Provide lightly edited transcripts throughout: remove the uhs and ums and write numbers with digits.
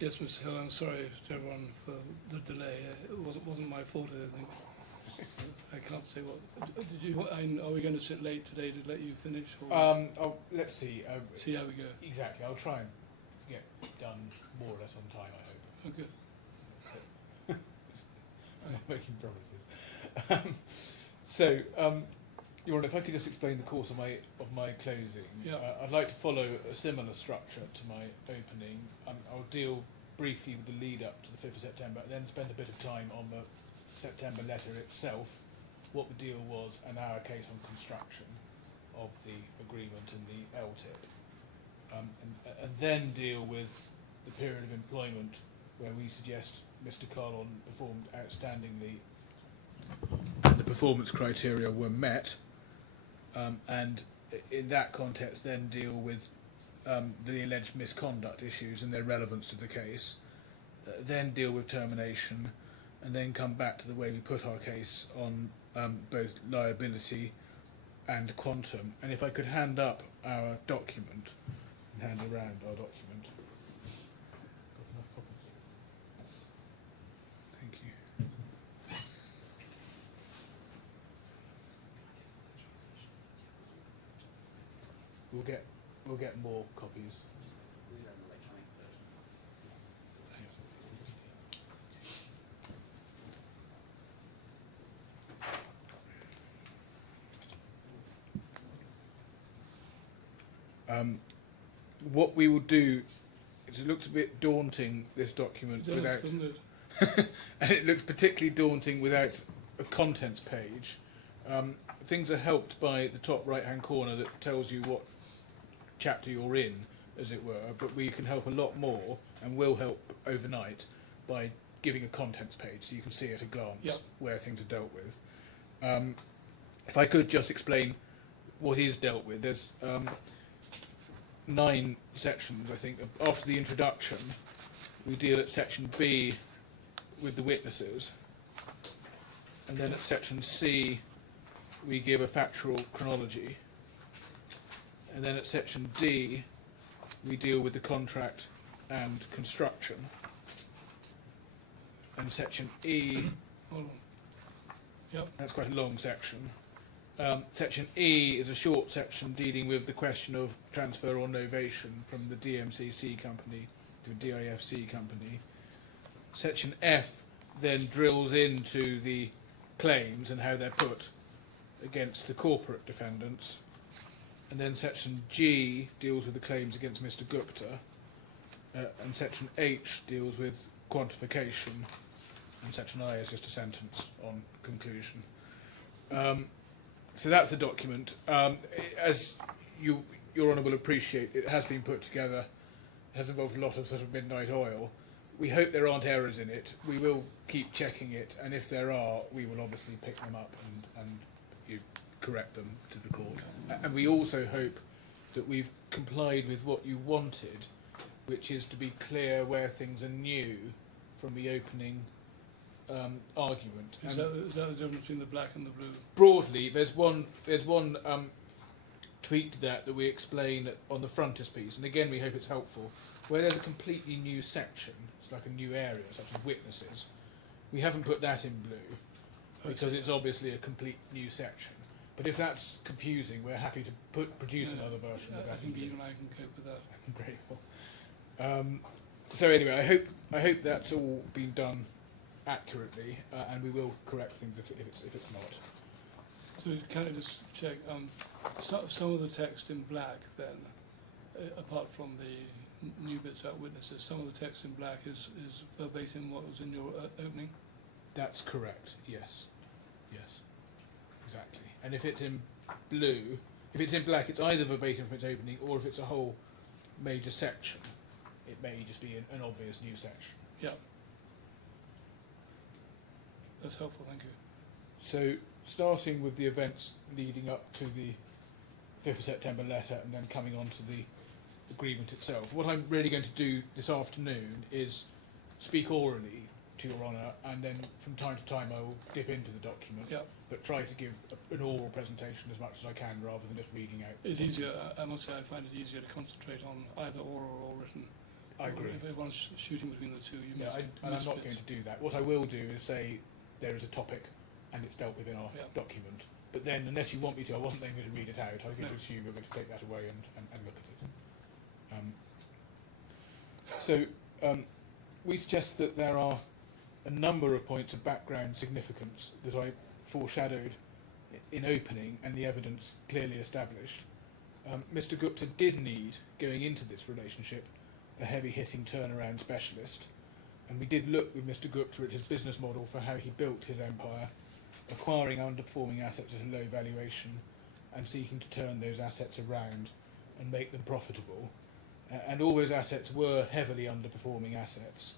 Yes, Mr. Hill, I'm sorry to everyone for the delay. It wasn't my fault, I don't think. I can't say what. Are we going to sit late today to let you finish? Or Let's see. see how we go. Exactly. I'll try and get done more or less on time, I hope. Okay. I'm not making promises. Your Honour, if I could just explain the course of my closing. Yeah. I'd like to follow a similar structure to my opening. I'll deal briefly with the lead up to the 5th of September, and then spend a bit of time on the September letter itself, what the deal was, and our case on construction of the agreement and the LTIP. And then deal with the period of employment where we suggest Mr. Kahlon performed outstandingly and the performance criteria were met, and in that context then deal with the alleged misconduct issues and their relevance to the case, then deal with termination, and then come back to the way we put our case on both liability and quantum. And if I could hand up our document and hand around our document. Got enough copies? Thank you. We'll get more copies. What we will do is, it looks a bit daunting, this document, It does, without, doesn't it? and it looks particularly daunting without a contents page. Things are helped by the top right hand corner that tells you what chapter you're in, as it were, but we can help a lot more, and will help overnight, by giving a contents page so you can see at a glance Yep. where things are dealt with. If I could just explain what is dealt with, there's 9 sections, I think. After the introduction, we deal at section B with the witnesses, and then at section C we give a factual chronology, and then at section D we deal with the contract and construction, and section E, Hold on. Yep. that's quite a long section. Section E is a short section dealing with the question of transfer or novation from the DMCC company to a DIFC company. Section F then drills into the claims and how they're put against the corporate defendants. And then section G deals with the claims against Mr. Gupta. And section H deals with quantification. And section I is just a sentence on conclusion. So that's the document. As Your Honour will appreciate, it has been put together. It has involved a lot of sort of midnight oil. We hope there aren't errors in it. We will keep checking it, and if there are, we will obviously pick them up and you correct them to the court. And we also hope that we've complied with what you wanted, which is to be clear where things are new from the opening argument. Is that the difference between the black and the blue? Broadly, there's one tweak to that we explain on the frontispiece, and again we hope it's helpful, where there's a completely new section, it's like a new area, such as witnesses. We haven't put that in blue because it's obviously a complete new section. But if that's confusing, we're happy to produce another version of that. I think even I can cope with that. I'm grateful. So anyway, I hope that's all been done accurately, and we will correct things if it's not. So can I just check, some of the text in black then, apart from the new bits about witnesses, some of the text in black is verbatim what was in your opening? That's correct, yes. Yes, exactly. And if it's in blue, if it's in black, it's either verbatim from its opening, or if it's a whole major section, it may just be an obvious new section. Yeah. That's helpful, thank you. So, starting with the events leading up to the 5th of September letter and then coming on to the agreement itself, what I'm really going to do this afternoon is speak orally to Your Honour, and then from time to time I will dip into the document, but try to give an oral presentation as much as I can rather than just reading out. It's easier, I must say, I find it easier to concentrate on either oral or written. I agree. If everyone's shooting between the two, you Yeah, miss and I'm miss not bits. going to do that. What I will do is say there is a topic and it's dealt with in our Yeah. document. But then, unless you want me to, I wasn't then going to read it out. I was going No. to assume you're going to take that away and look at it. We suggest that there are a number of points of background significance that I foreshadowed in opening and the evidence clearly established. Mr. Gupta did need, going into this relationship, a heavy-hitting turnaround specialist, and we did look with Mr. Gupta at his business model for how he built his empire, acquiring underperforming assets at a low valuation and seeking to turn those assets around and make them profitable. And all those assets were heavily underperforming assets.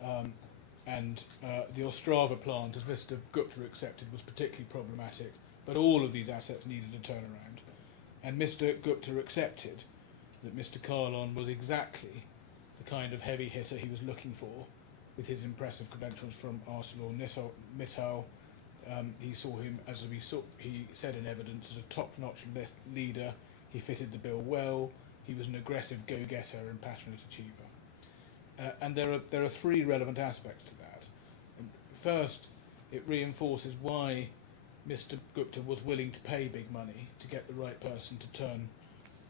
The Ostrava plant, as Mr. Gupta accepted, was particularly problematic, but all of these assets needed a turnaround. And Mr. Gupta accepted that Mr. Kahlon was exactly the kind of heavy hitter he was looking for, with his impressive credentials from ArcelorMittal. He saw him, as he said in evidence, as a top-notch leader. He fitted the bill well. He was an aggressive go-getter and passionate achiever. And there are three relevant aspects to that. First, it reinforces why Mr. Gupta was willing to pay big money to get the right person to turn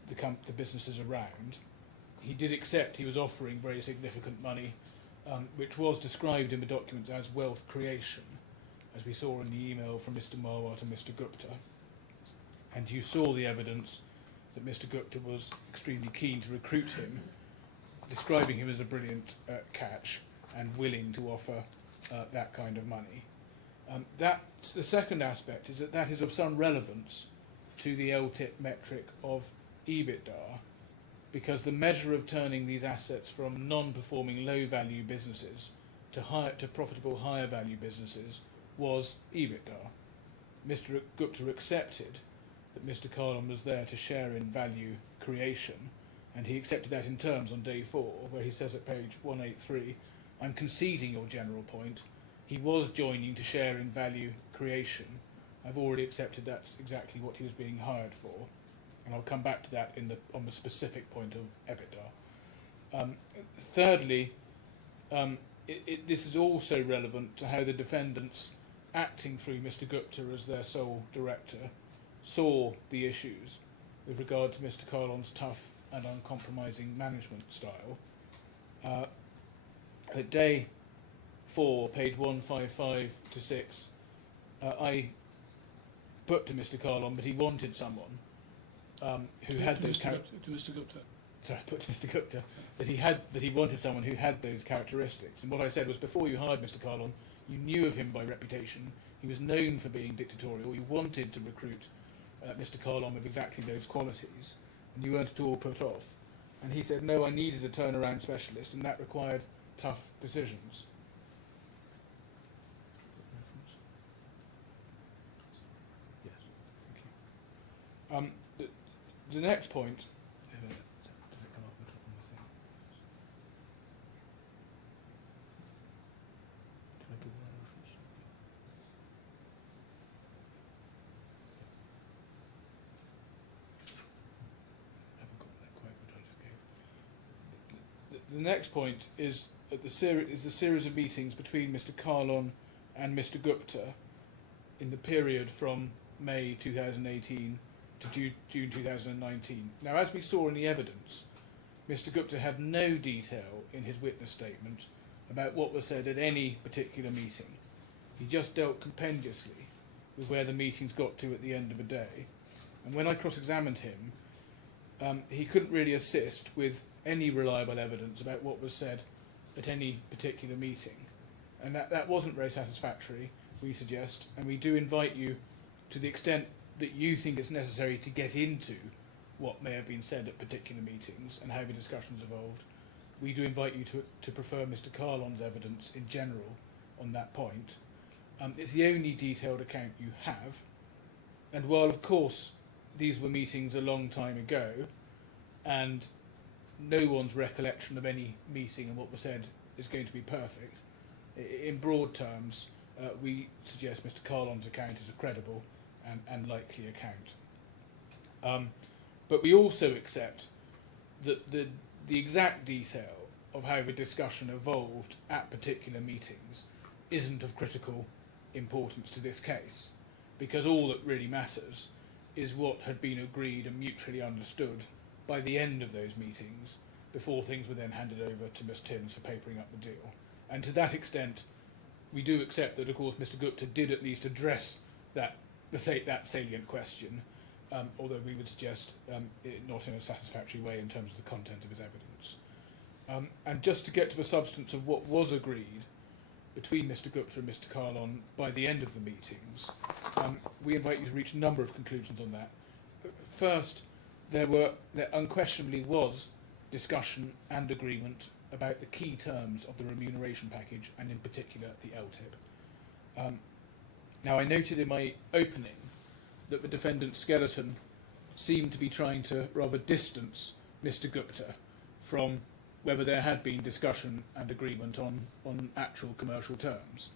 the businesses around. He did accept he was offering very significant money, which was described in the documents as wealth creation, as we saw in the email from Mr. Marwar to Mr. Gupta. And you saw the evidence that Mr. Gupta was extremely keen to recruit him, describing him as a brilliant catch and willing to offer that kind of money. The second aspect is that is of some relevance to the LTIP metric of EBITDA, because the measure of turning these assets from non-performing low-value businesses to profitable higher-value businesses was EBITDA. Mr. Gupta accepted that Mr. Kahlon was there to share in value creation, and he accepted that in terms on day 4, where he says at page 183, "I'm conceding your general point. He was joining to share in value creation. I've already accepted that's exactly what he was being hired for." And I'll come back to that on the specific point of EBITDA. Thirdly, this is also relevant to how the defendants, acting through Mr. Gupta as their sole director, saw the issues with regard to Mr. Kahlon's tough and uncompromising management style. At day 4, page 155 to 6, I put to Mr. Kahlon that he wanted someone who had those characteristics. To Mr. Gupta. Sorry, I put to Mr. Gupta that he wanted someone who had those characteristics. And what I said was, before you hired Mr. Kahlon, you knew of him by reputation. He was known for being dictatorial. You wanted to recruit Mr. Kahlon with exactly those qualities, and you weren't at all put off. And he said, no, I needed a turnaround specialist, and that required tough decisions. Yes, thank you. The next point. The next point is the series of meetings between Mr. Kahlon and Mr. Gupta in the period from May 2018 to June 2019. Now, as we saw in the evidence, Mr. Gupta had no detail in his witness statement about what was said at any particular meeting. He just dealt compendiously with where the meetings got to at the end of the day. And when I cross-examined him, he couldn't really assist with any reliable evidence about what was said at any particular meeting. And that wasn't very satisfactory, we suggest, and we do invite you, to the extent that you think it's necessary to get into what may have been said at particular meetings and how the discussions evolved, we do invite you to prefer Mr. Kahlon's evidence in general on that point. It's the only detailed account you have, and while of course these were meetings a long time ago, and no one's recollection of any meeting and what was said is going to be perfect, in broad terms, we suggest Mr. Kahlon's account is a credible and likely account. But we also accept that the exact detail of how the discussion evolved at particular meetings isn't of critical importance to this case, because all that really matters is what had been agreed and mutually understood by the end of those meetings, before things were then handed over to Ms Timms for papering up the deal. And to that extent, we do accept that, of course, Mr Gupta did at least address that salient question, although we would suggest not in a satisfactory way in terms of the content of his evidence. And just to get to the substance of what was agreed between Mr Gupta and Mr Kahlon by the end of the meetings, we invite you to reach a number of conclusions on that. First, there unquestionably was discussion and agreement about the key terms of the remuneration package, and in particular the LTIP. Now, I noted in my opening that the defendant's skeleton seemed to be trying to rather distance Mr Gupta from whether there had been discussion and agreement on actual commercial terms.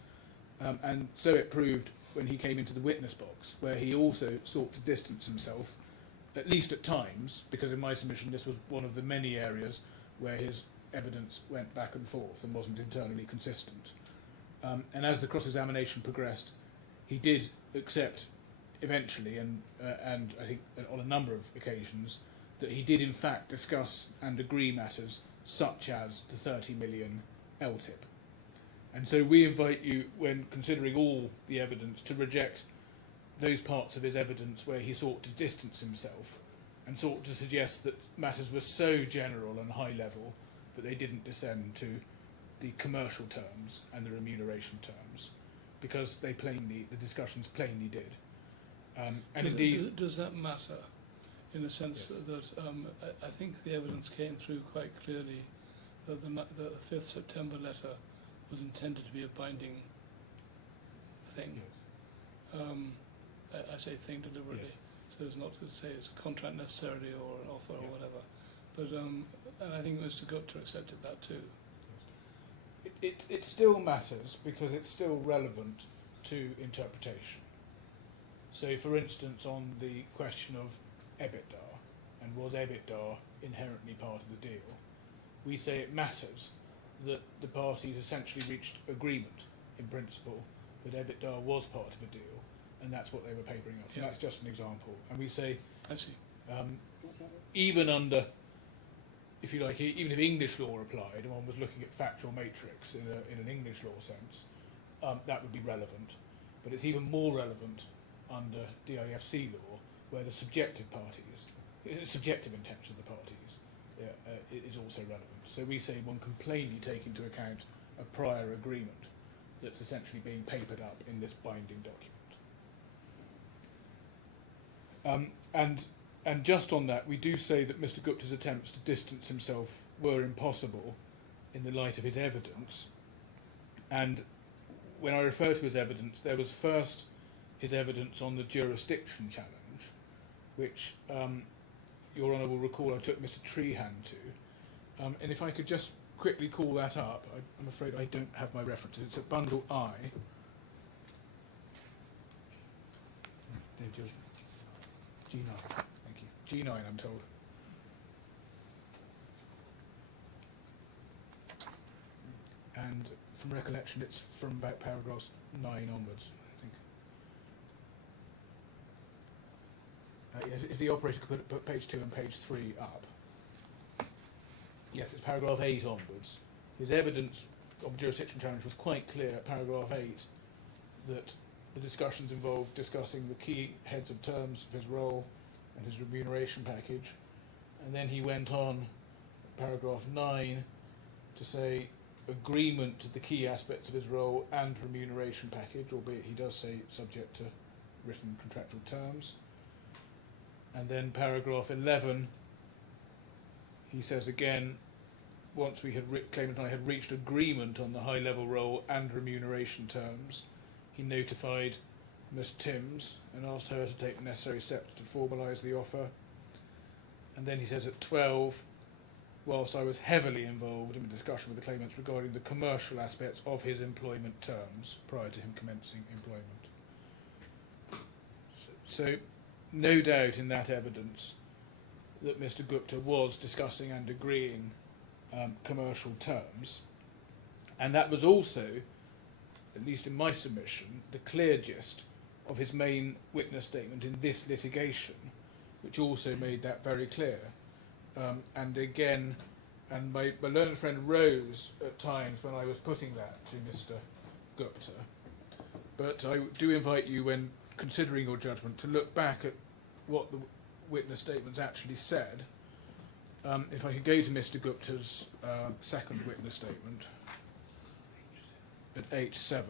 And so it proved when he came into the witness box, where he also sought to distance himself, at least at times, because in my submission this was one of the many areas where his evidence went back and forth and wasn't internally consistent. And as the cross-examination progressed, he did accept eventually, and I think on a number of occasions, that he did in fact discuss and agree matters such as the 30 million LTIP. And so we invite you, when considering all the evidence, to reject those parts of his evidence where he sought to distance himself and sought to suggest that matters were so general and high level that they didn't descend to the commercial terms and the remuneration terms, because the discussions plainly did. Does that matter, in the sense that I think the evidence came through quite clearly that the 5th September letter was intended to be a binding thing. I say thing deliberately, so as not to say it's a contract necessarily or an offer or whatever. But and I think Mr Gupta accepted that too. It still matters because it's still relevant to interpretation. So, for instance, on the question of EBITDA, and was EBITDA inherently part of the deal, we say it matters that the parties essentially reached agreement in principle that EBITDA was part of the deal, and that's what they were papering up. And that's just an example. And we say, I see. Even under, if you like, even if English law applied and one was looking at factual matrix in an English law sense, that would be relevant. But it's even more relevant under DIFC law, where the subjective intention of the parties is also relevant. So we say one can plainly take into account a prior agreement that's essentially being papered up in this binding document. And just on that, we do say that Mr Gupta's attempts to distance himself were impossible in the light of his evidence. And when I refer to his evidence, there was first his evidence on the jurisdiction challenge, which Your Honour will recall I took Mr Trehan to. And if I could just quickly call that up, I'm afraid I don't have my references. It's at bundle I. G9, thank you. G9, I'm told. And from recollection, it's from about paragraphs 9 onwards, I think. If the operator could put page 2 and page 3 up. Yes, it's paragraph 8 onwards. His evidence of the jurisdiction challenge was quite clear at paragraph 8 that the discussions involved discussing the key heads of terms of his role and his remuneration package. And then he went on, paragraph 9, to say agreement to the key aspects of his role and remuneration package, albeit he does say subject to written contractual terms. And then paragraph 11, he says again, once we had claimant and I had reached agreement on the high-level role and remuneration terms, he notified Miss Timms and asked her to take the necessary steps to formalise the offer. And then he says at 12, whilst I was heavily involved in a discussion with the claimants regarding the commercial aspects of his employment terms prior to him commencing employment. So no doubt in that evidence that Mr Gupta was discussing and agreeing commercial terms, and that was also, at least in my submission, the clear gist of his main witness statement in this litigation, which also made that very clear. And again, and my learned friend rose at times when I was putting that to Mr. Gupta. But I do invite you, when considering your judgment, to look back at what the witness statements actually said. If I could go to Mr. Gupta's second witness statement at H7.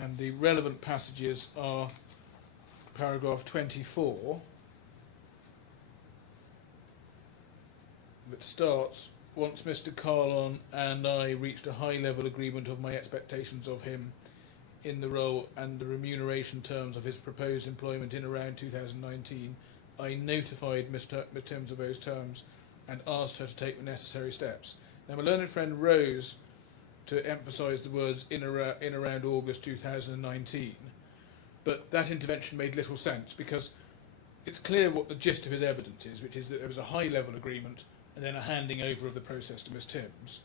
And the relevant passages are paragraph 24, that starts, once Mr. Kahlon and I reached a high-level agreement of my expectations of him in the role and the remuneration terms of his proposed employment in around 2019, I notified Ms. Timms of those terms and asked her to take the necessary steps. Now, my learned friend rose to emphasise the words in around August 2019, but that intervention made little sense, because it's clear what the gist of his evidence is, which is that there was a high-level agreement and then a handing over of the process to Ms. Timms.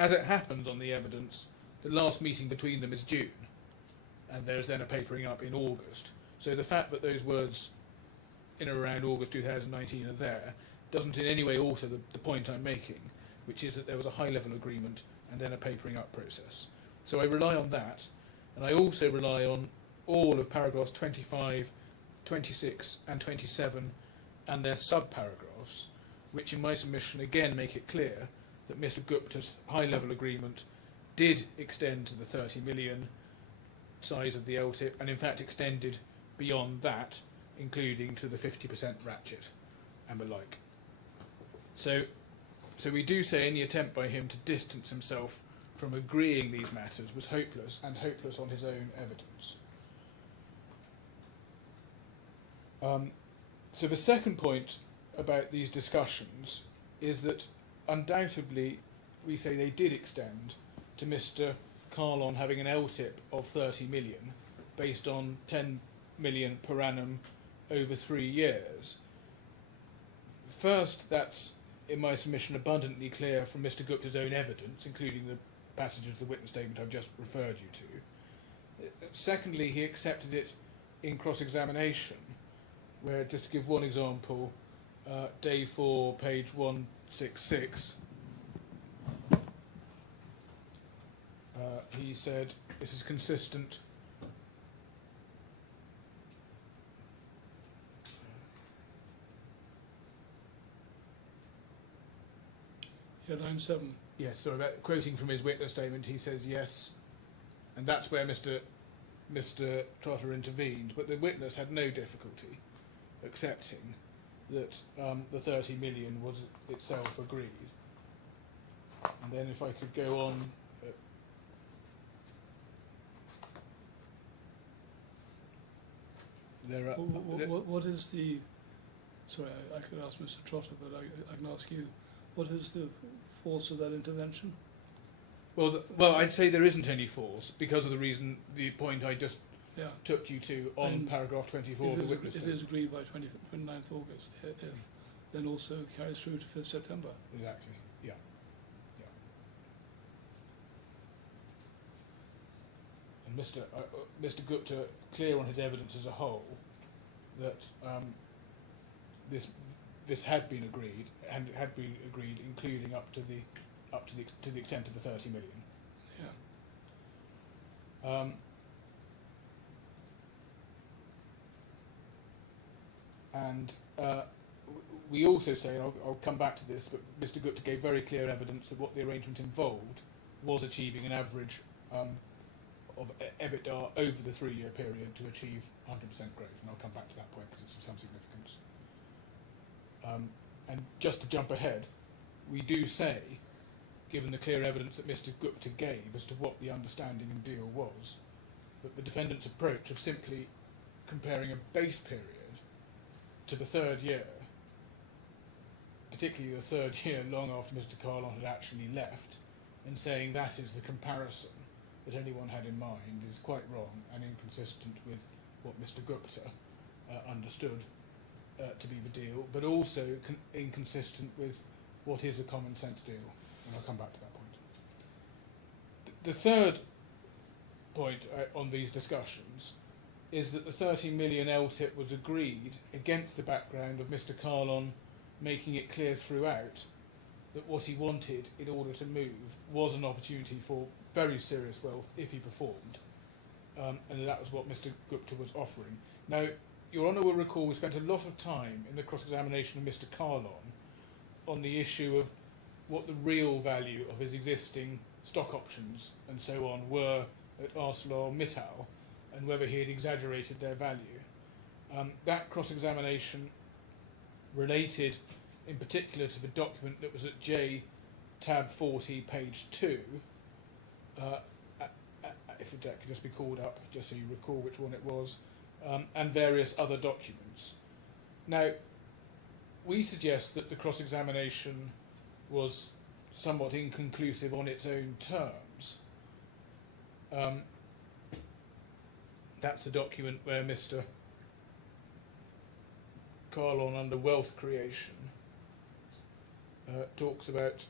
As it happens on the evidence, the last meeting between them is June, and there is then a papering up in August. So the fact that those words in or around August 2019 are there doesn't in any way alter the point I'm making, which is that there was a high-level agreement and then a papering up process. So I rely on that, and I also rely on all of paragraphs 25, 26 and 27 and their sub-paragraphs, which in my submission again make it clear that Mr. Gupta's high-level agreement did extend to the 30 million size of the LTIP, and in fact extended beyond that, including to the 50% ratchet and the like. So we do say any attempt by him to distance himself from agreeing these matters was hopeless, and hopeless on his own evidence. So the second point about these discussions is that undoubtedly we say they did extend to Mr. Kahlon having an LTIP of 30 million based on 10 million per annum over 3 years. First, that's in my submission abundantly clear from Mr. Gupta's own evidence, including the passages of the witness statement I've just referred you to. Secondly, he accepted it in cross-examination, where, just to give one example, day 4, page 166, he said, this is consistent line 7. yes, sorry, quoting from his witness statement, he says yes, and that's where Mr. Trotter intervened, but the witness had no difficulty accepting that the 30 million was itself agreed. And then if I could go on, there are What is the... Sorry, I could ask Mr. Trotter, but I can ask you. What is the force of that intervention? well, I'd say there isn't any force because of the point I just took you to on And paragraph 24 of the witness It statement. is agreed by 29th August, if then also carries through to 5th September. Exactly, yeah. And Mr. Gupta, clear on his evidence as a whole, that this had been agreed, and it had been agreed, including up to the extent of the 30 million. Yeah. And we also say, and I'll come back to this, but Mr. Gupta gave very clear evidence that what the arrangement involved was achieving an average of EBITDA over the 3-year period to achieve 100% growth, and I'll come back to that point because it's of some significance. And just to jump ahead, we do say, given the clear evidence that Mr. Gupta gave as to what the understanding and deal was, that the defendant's approach of simply comparing a base period to the 3rd year, particularly the 3rd year long after Mr. Kahlon had actually left, and saying that is the comparison that anyone had in mind, is quite wrong and inconsistent with what Mr. Gupta understood to be the deal, but also inconsistent with what is a common sense deal, and I'll come back to that point. The third point on these discussions is that the 30 million LTIP was agreed against the background of Mr. Kahlon making it clear throughout that what he wanted in order to move was an opportunity for very serious wealth if he performed, and that was what Mr. Gupta was offering. Now, Your Honour will recall we spent a lot of time in the cross-examination of Mr. Kahlon on the issue of what the real value of his existing stock options and so on were at ArcelorMittal, and whether he had exaggerated their value. That cross-examination related in particular to the document that was at J tab 40 page 2, if the deck could just be called up just so you recall which one it was, and various other documents. Now, we suggest that the cross-examination was somewhat inconclusive on its own terms. That's the document where Mr. Kahlon, under wealth creation, talks about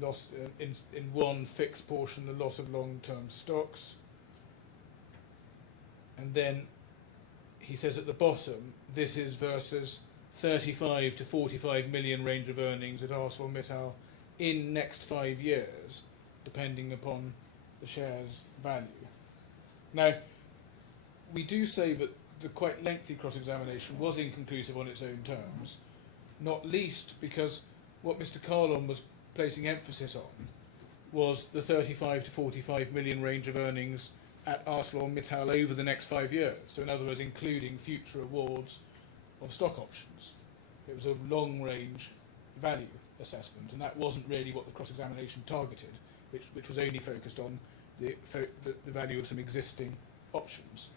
loss in one fixed portion, the loss of long-term stocks, and then he says at the bottom, this is versus 35 to 45 million range of earnings at ArcelorMittal in next 5 years, depending upon the share's value. Now, we do say that the quite lengthy cross-examination was inconclusive on its own terms, not least because what Mr. Kahlon was placing emphasis on was the 35 to 45 million range of earnings at ArcelorMittal over the next 5 years. So in other words, including future awards of stock options. It was a long-range value assessment, and that wasn't really what the cross-examination targeted, which was only focused on the value of some existing options.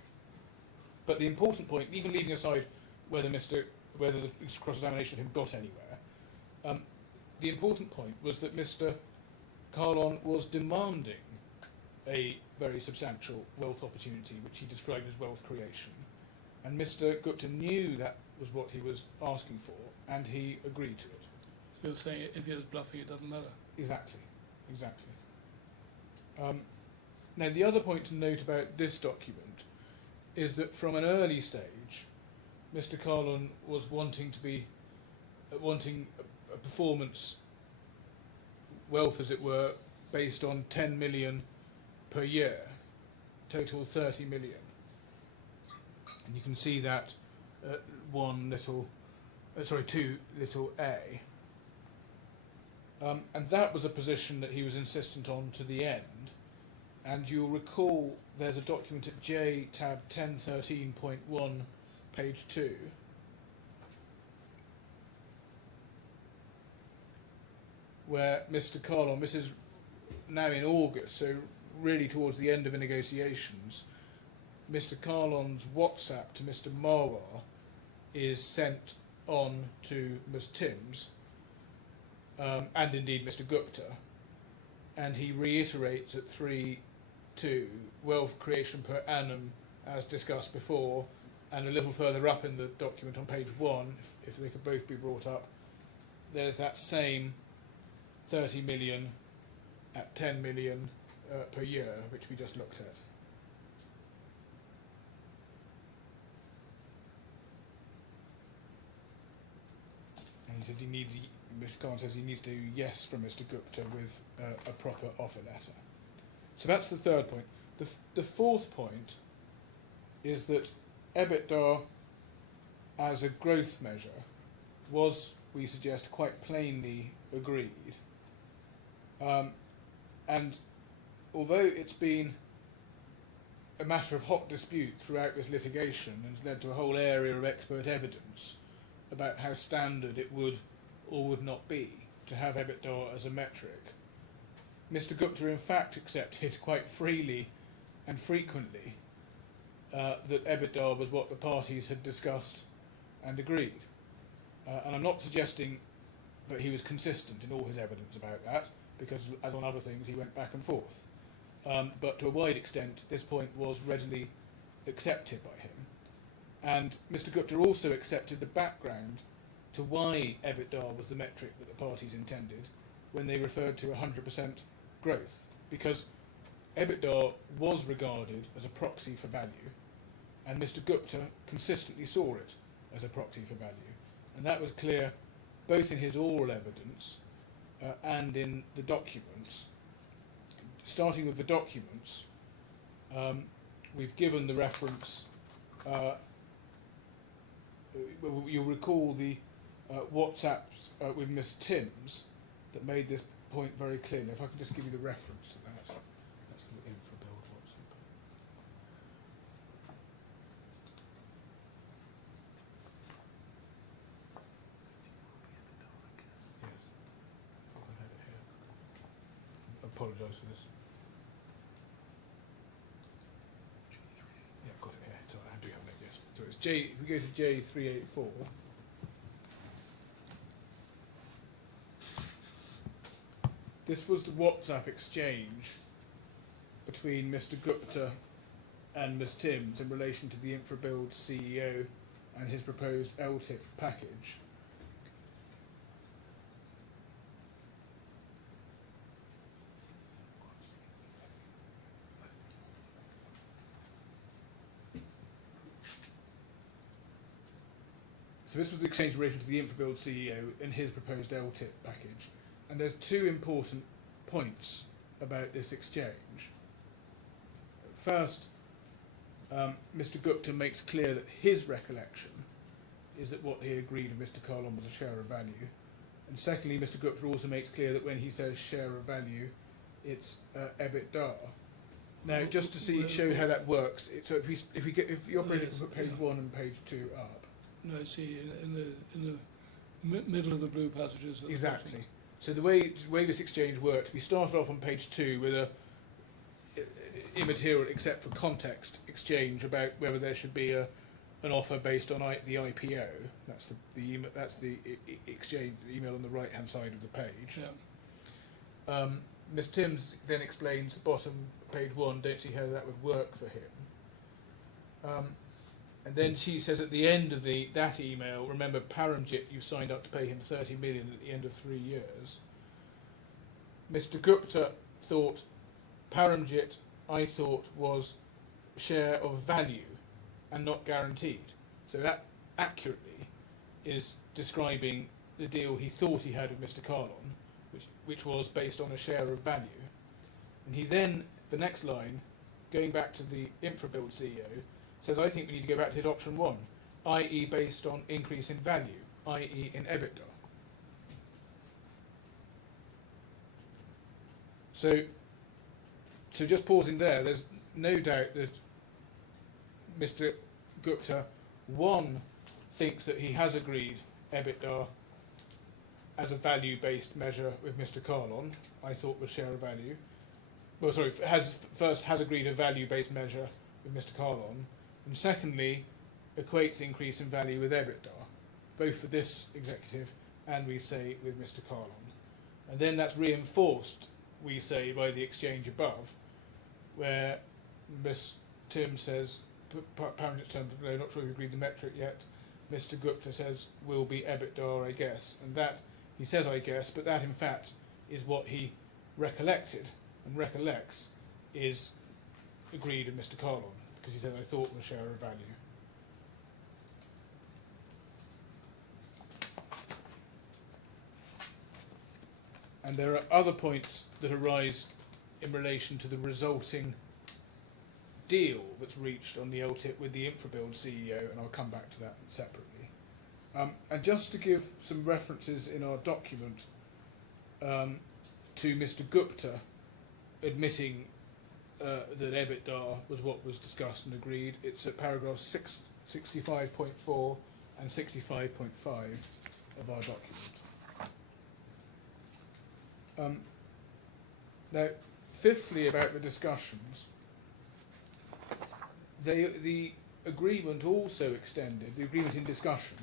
But the important point, even leaving aside whether the cross-examination of him got anywhere, the important point was that Mr. Kahlon was demanding a very substantial wealth opportunity, which he described as wealth creation. And Mr. Gupta knew that was what he was asking for, and he agreed to it. So you're saying if he was bluffing, it doesn't matter? Exactly. Now, the other point to note about this document is that from an early stage, Mr. Kahlon was wanting a performance wealth, as it were, based on 10 million per year, total 30 million. And you can see that at 2 little a. And that was a position that he was insistent on to the end. And you'll recall there's a document at J tab 1013.1 page 2 where Mr. Kahlon, this is now in August, so really towards the end of the negotiations, Mr. Kahlon's WhatsApp to Mr. Marwar is sent on to Ms. Timms, and indeed Mr. Gupta, and he reiterates at 3.2 wealth creation per annum as discussed before, and a little further up in the document on page 1, if they could both be brought up, there's that same 30 million at 10 million per year, which we just looked at. And he said Mr. Khan says he needs to yes from Mr. Gupta with a proper offer letter. So that's the third point. The fourth point is that EBITDA as a growth measure was, we suggest, quite plainly agreed. And although it's been a matter of hot dispute throughout this litigation and has led to a whole area of expert evidence about how standard it would or would not be to have EBITDA as a metric, Mr. Gupta in fact accepted quite freely and frequently that EBITDA was what the parties had discussed and agreed. And I'm not suggesting that he was consistent in all his evidence about that, because as on other things he went back and forth. but to a wide extent, this point was readily accepted by him. And Mr. Gupta also accepted the background to why EBITDA was the metric that the parties intended when they referred to 100% growth, because EBITDA was regarded as a proxy for value, and Mr. Gupta consistently saw it as a proxy for value. And that was clear both in his oral evidence and in the documents. Starting with the documents, we've given the reference, you'll recall the WhatsApps with Miss Timms that made this point very clear. If I could just give you the reference to that. That's the infra-build WhatsApp. Yes. I have it here. I apologise for this. Yeah, I've got it here. Sorry, I do have it, yes. So it's J, if we go to J384, this was the WhatsApp exchange between Mr. Gupta and Ms. Timms in relation to the InfraBuild CEO and his proposed LTIP package. So this was the exchange in relation to the InfraBuild CEO and his proposed LTIP package. And there's two important points about this exchange. First, Mr. Gupta makes clear that his recollection is that what he agreed with Mr. Kahlon was a share of value. And secondly, Mr. Gupta also makes clear that when he says share of value, it's EBITDA. Now, just to show how that works, so if you operate it, put page 1 and page 2 up. No, see, in the middle of the blue passages. Exactly. So the way this exchange works, we started off on page 2 with a immaterial except for context exchange about whether there should be an offer based on the IPO. That's the exchange email on the right hand side of the page. Yeah. Ms. Timms then explains bottom page 1. Don't see how that would work for him. And then she says at the end of that email, remember Paramjit, you signed up to pay him 30 million at the end of 3 years. Mr. Gupta thought Paramjit, I thought, was share of value and not guaranteed. So that accurately is describing the deal he thought he had with Mr. Kahlon, which was based on a share of value. And he then, the next line, going back to the InfraBuild CEO, says, I think we need to go back to his option 1, i.e. based on increase in value, i.e. in EBITDA. So just pausing there, there's no doubt that Mr. Gupta, 1, thinks that he has agreed EBITDA as a value-based measure with Mr. Kahlon, I thought was share of value. Well, sorry, has agreed a value-based measure with Mr. Kahlon, and secondly, equates increase in value with EBITDA, both for this executive and, we say, with Mr. Kahlon. And then that's reinforced, we say, by the exchange above, where Ms. Timms says, Paramjit terms, I'm not sure we've agreed the metric yet. Mr. Gupta says, will be EBITDA, I guess. And that, he says, I guess, but that in fact is what he recollected, and recollects is agreed with Mr. Kahlon, because he said, I thought was share of value. And there are other points that arise in relation to the resulting deal that's reached on the LTIP with the InfraBuild CEO, and I'll come back to that separately. And just to give some references in our document to Mr. Gupta admitting that EBITDA was what was discussed and agreed, it's at paragraphs 65.4 and 65.5 of our document. Now, fifthly, about the discussions, the agreement also extended, the agreement in discussion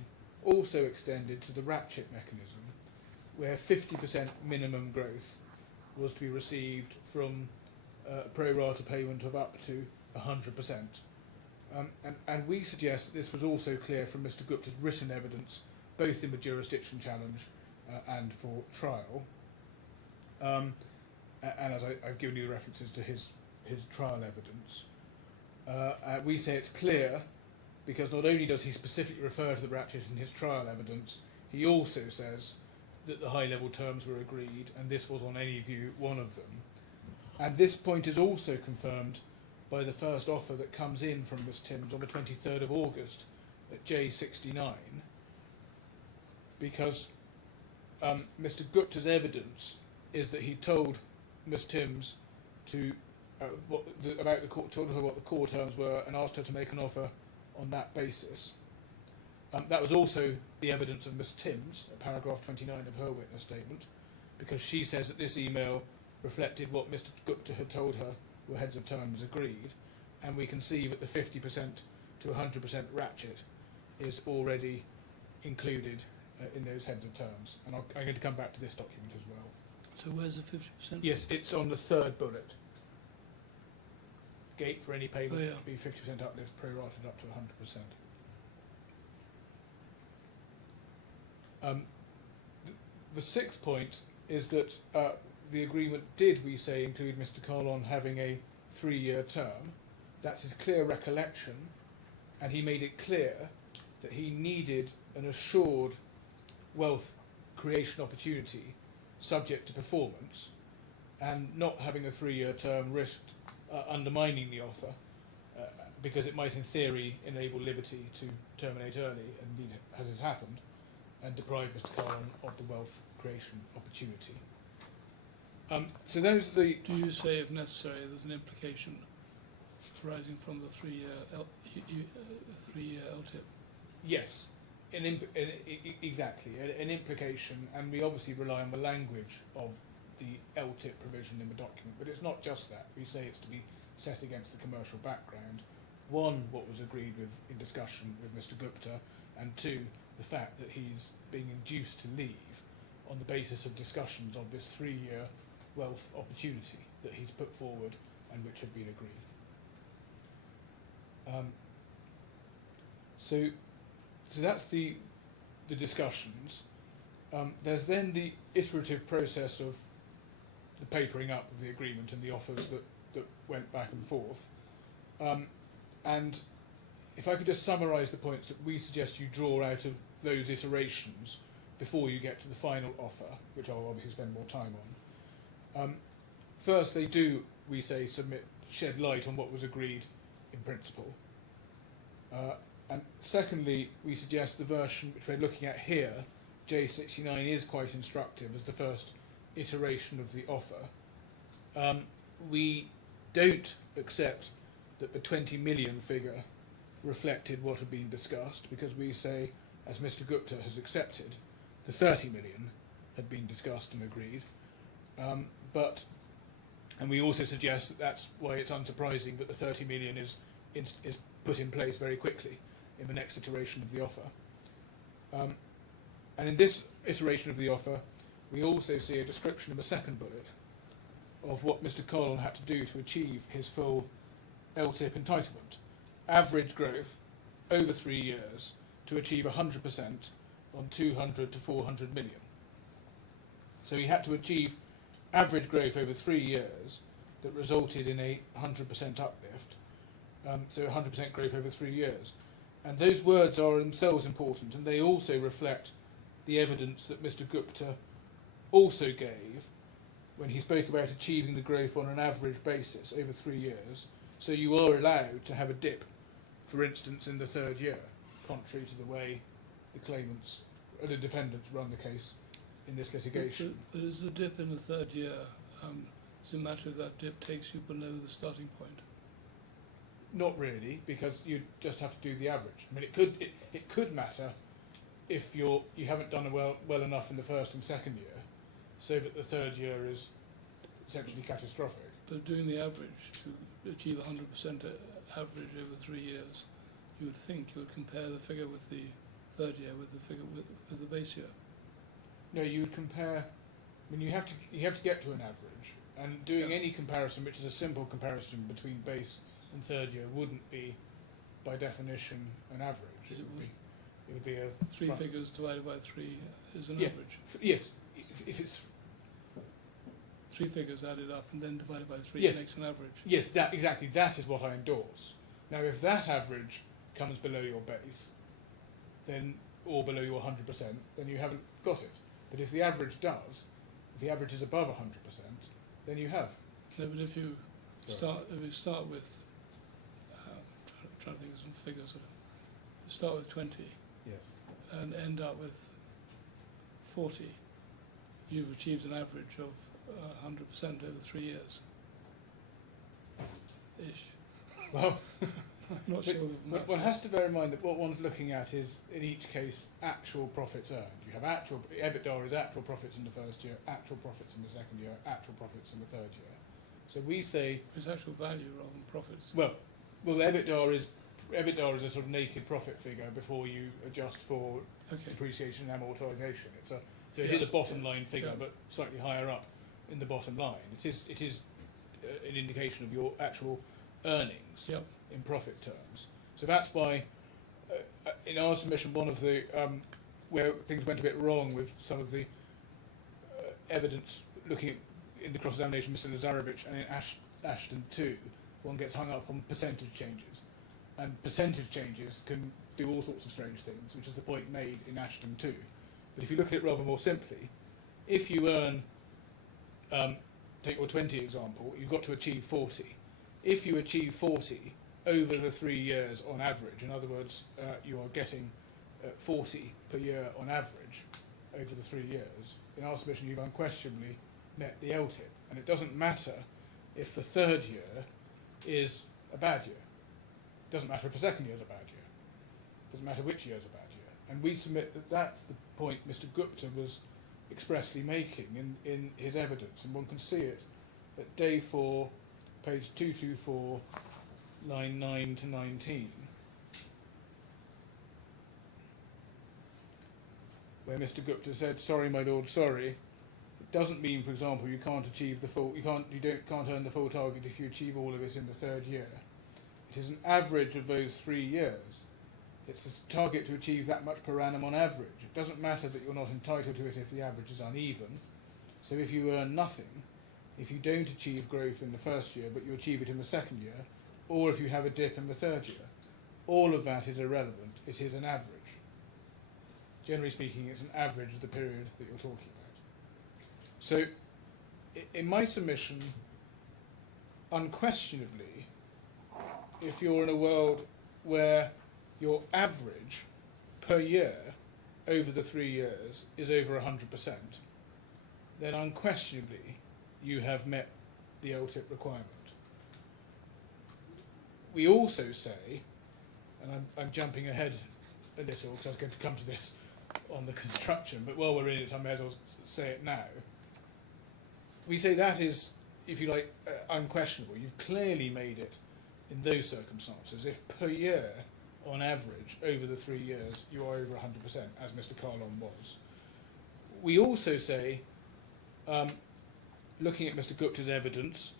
also extended to the ratchet mechanism, where 50% minimum growth was to be received from a pro rata payment of up to 100%. And we suggest that this was also clear from Mr Gupta's written evidence, both in the jurisdiction challenge and for trial. And as I've given you the references to his trial evidence, we say it's clear because not only does he specifically refer to the ratchet in his trial evidence, he also says that the high-level terms were agreed, and this was on any view one of them. And this point is also confirmed by the first offer that comes in from Ms Timms on the 23rd of August at J69, because Mr Gupta's evidence is that he told Ms Timms to told her what the core terms were and asked her to make an offer on that basis. That was also the evidence of Ms Timms, at paragraph 29 of her witness statement, because she says that this email reflected what Mr Gupta had told her were heads of terms agreed, and we can see that the 50% to 100% ratchet is already included in those heads of terms. And I'm going to come back to this document as well. So where's the 50%? Yes, it's on the third bullet. Gate for any payment Oh, yeah. to be 50% uplift prorated up to 100%. The sixth point is that the agreement did, we say, include Mr Kahlon having a 3-year term. That's his clear recollection, and he made it clear that he needed an assured wealth creation opportunity subject to performance, and not having a 3-year term risked undermining the offer because it might in theory enable Liberty to terminate early, and indeed as has happened, and deprive Mr Kahlon of the wealth creation opportunity. So those are the... Do you say, if necessary, there's an implication arising from the 3-year LTIP? Yes, exactly, an implication, and we obviously rely on the language of the LTIP provision in the document, but it's not just that. We say it's to be set against the commercial background. One, what was agreed with in discussion with Mr Gupta, and two, the fact that he's being induced to leave on the basis of discussions of this 3-year wealth opportunity that he's put forward and which have been agreed. So that's the discussions. There's then the iterative process of the papering up of the agreement and the offers that went back and forth. And if I could just summarise the points that we suggest you draw out of those iterations before you get to the final offer, which I'll obviously spend more time on. First, they do, we say, shed light on what was agreed in principle. And secondly, we suggest the version which we're looking at here, J69, is quite instructive as the first iteration of the offer. We don't accept that the 20 million figure reflected what had been discussed, because we say, as Mr Gupta has accepted, the 30 million had been discussed and agreed. And we also suggest that that's why it's unsurprising that the 30 million is put in place very quickly in the next iteration of the offer. And in this iteration of the offer, we also see a description in the second bullet of what Mr Kahlon had to do to achieve his full LTIP entitlement. Average growth over 3 years to achieve 100% on 200 to 400 million. So he had to achieve average growth over 3 years that resulted in a 100% uplift. So 100% growth over 3 years. And those words are themselves important, and they also reflect the evidence that Mr Gupta also gave when he spoke about achieving the growth on an average basis over 3 years. So you are allowed to have a dip, for instance, in the third year, contrary to the way the defendants run the case in this litigation. But is the dip in the third year, does it matter if that dip takes you below the starting point? Not really, because you just have to do the average. I mean, it could matter if you haven't done well enough in the first and second year, so that the third year is essentially catastrophic. But doing the average to achieve 100% average over 3 years, you would think you would compare the figure with the third year with the figure with the base year. No, you would compare. I mean, you have to get to an average, And doing Yeah. any comparison, which is a simple comparison between base and third year, wouldn't be, by definition, an average. It would. It would be a Three front- figures divided by 3 is an Yeah. average. Yes, if it's 3 figures added up and then divided by 3 Yes. makes an average. yes, that exactly. That is what I endorse. Now, if that average comes below your base, then or below your 100%, then you haven't got it. But if the average does, if the average is above 100%, then you have. No, but if you Sorry. start with, trying to think of some figures, start with 20 Yes. and end up with 40, you've achieved an average of 100% over 3 years. Ish. Well, I'm not sure of the but maths. one has to bear in mind that what one's looking at is, in each case, actual profits earned. You have actual EBITDA is actual profits in the first year, actual profits in the second year, actual profits in the third year. So we say, It's actual value rather than profits. well, EBITDA is a sort of naked profit figure before you adjust for Okay. depreciation and amortisation. It is a bottom line figure, Yeah. but slightly higher up in the bottom line. It is an indication of your actual earnings Yep. in profit terms. So that's why, in our submission, one of the where things went a bit wrong with some of the evidence looking at, in the cross-examination, Mr. Lazarevic, and in Ashton too, one gets hung up on percentage changes, and percentage changes can do all sorts of strange things, which is the point made in Ashton too. But if you look at it rather more simply, if you earn, take your 20 example, you've got to achieve 40. If you achieve 40 over the 3 years on average, in other words, you are getting 40 per year on average over the 3 years, in our submission you've unquestionably met the LTIP. And it doesn't matter if the third year is a bad year. It doesn't matter if the second year is a bad year. It doesn't matter which year is a bad year. And we submit that that's the point Mr. Gupta was expressly making in his evidence. And one can see it at day 4, page 224, line 9 to 19, where Mr. Gupta said, "Sorry, my lord, sorry. It doesn't mean, for example, you can't achieve the full, can't earn the full target if you achieve all of it in the third year. It is an average of those 3 years. It's the target to achieve that much per annum on average. It doesn't matter that you're not entitled to it if the average is uneven. So if you earn nothing, if you don't achieve growth in the first year but you achieve it in the second year, or if you have a dip in the third year, all of that is irrelevant. It is an average. Generally speaking, it's an average of the period that you're talking about." So, in my submission, unquestionably, if you're in a world where your average per year over the 3 years is over 100%, then unquestionably you have met the LTIP requirement. We also say, and I'm jumping ahead a little because I was going to come to this on the construction, but while we're in it I may as well say it now. We say that is, if you like, unquestionable. You've clearly made it in those circumstances. If per year, on average, over the 3 years, you are over 100%, as Mr. Kahlon was. We also say, looking at Mr. Gupta's evidence,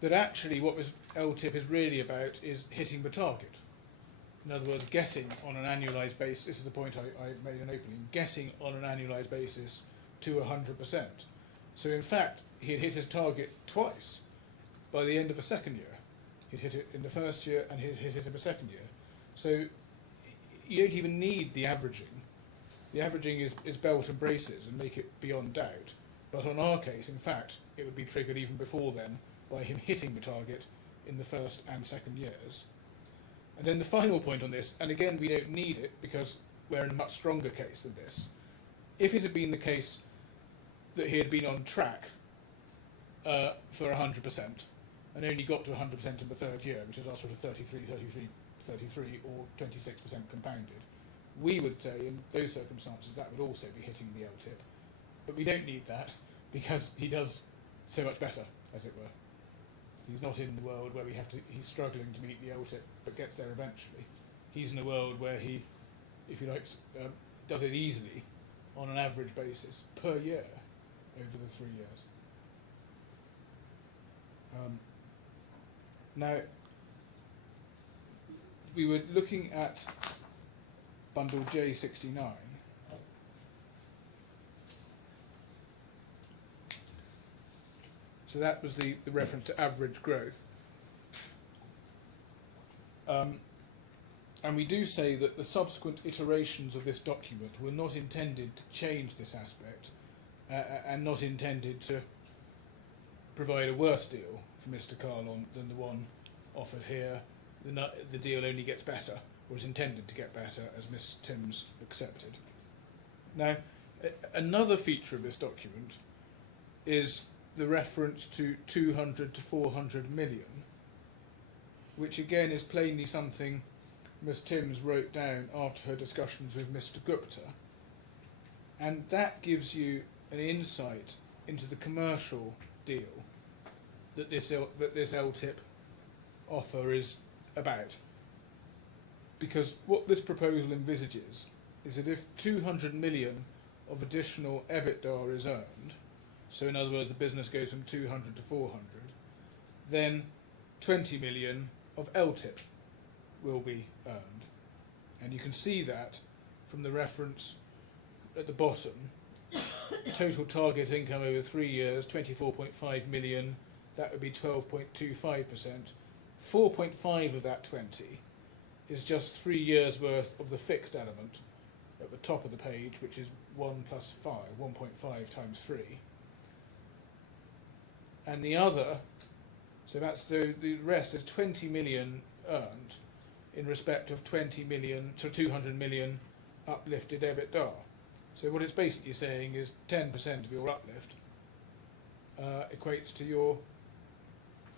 that actually what this LTIP is really about is hitting the target. In other words, getting on an annualised basis, this is the point I made in opening, getting on an annualised basis to 100%. So in fact, he had hit his target twice by the end of the second year. He'd hit it in the first year and he'd hit it in the second year. So you don't even need the averaging. The averaging is belt and braces and make it beyond doubt. But on our case, in fact, it would be triggered even before then by him hitting the target in the first and second years. And then the final point on this, and again we don't need it because we're in a much stronger case than this. If it had been the case that he had been on track for 100% and only got to 100% in the third year, which is our sort of 33 or 26% compounded, we would say in those circumstances that would also be hitting the LTIP. But we don't need that because he does so much better, as it were. So he's not in the world where he's struggling to meet the LTIP but gets there eventually. He's in a world where he, if you like, does it easily on an average basis per year over the 3 years. Now, we were looking at bundle J69. So that was the reference to average growth. And we do say that the subsequent iterations of this document were not intended to change this aspect and not intended to provide a worse deal for Mr. Kahlon than the one offered here. The deal only gets better, or is intended to get better, as Miss Timms accepted. Now, another feature of this document is the reference to 200 to 400 million, which again is plainly something Miss Timms wrote down after her discussions with Mr. Gupta, and that gives you an insight into the commercial deal that this LTIP offer is about. Because what this proposal envisages is that if 200 million of additional EBITDA is earned, so in other words the business goes from 200 to 400, then 20 million of LTIP will be earned. And you can see that from the reference at the bottom. Total target income over 3 years, 24.5 million, that would be 12.25%. 4.5 of that 20 is just 3 years worth of the fixed element at the top of the page, which is 1 plus 5, 1.5 times 3. And the other, so that's the rest is 20 million earned in respect of 20 million to 200 million uplifted EBITDA. So what it's basically saying is 10% of your uplift equates to your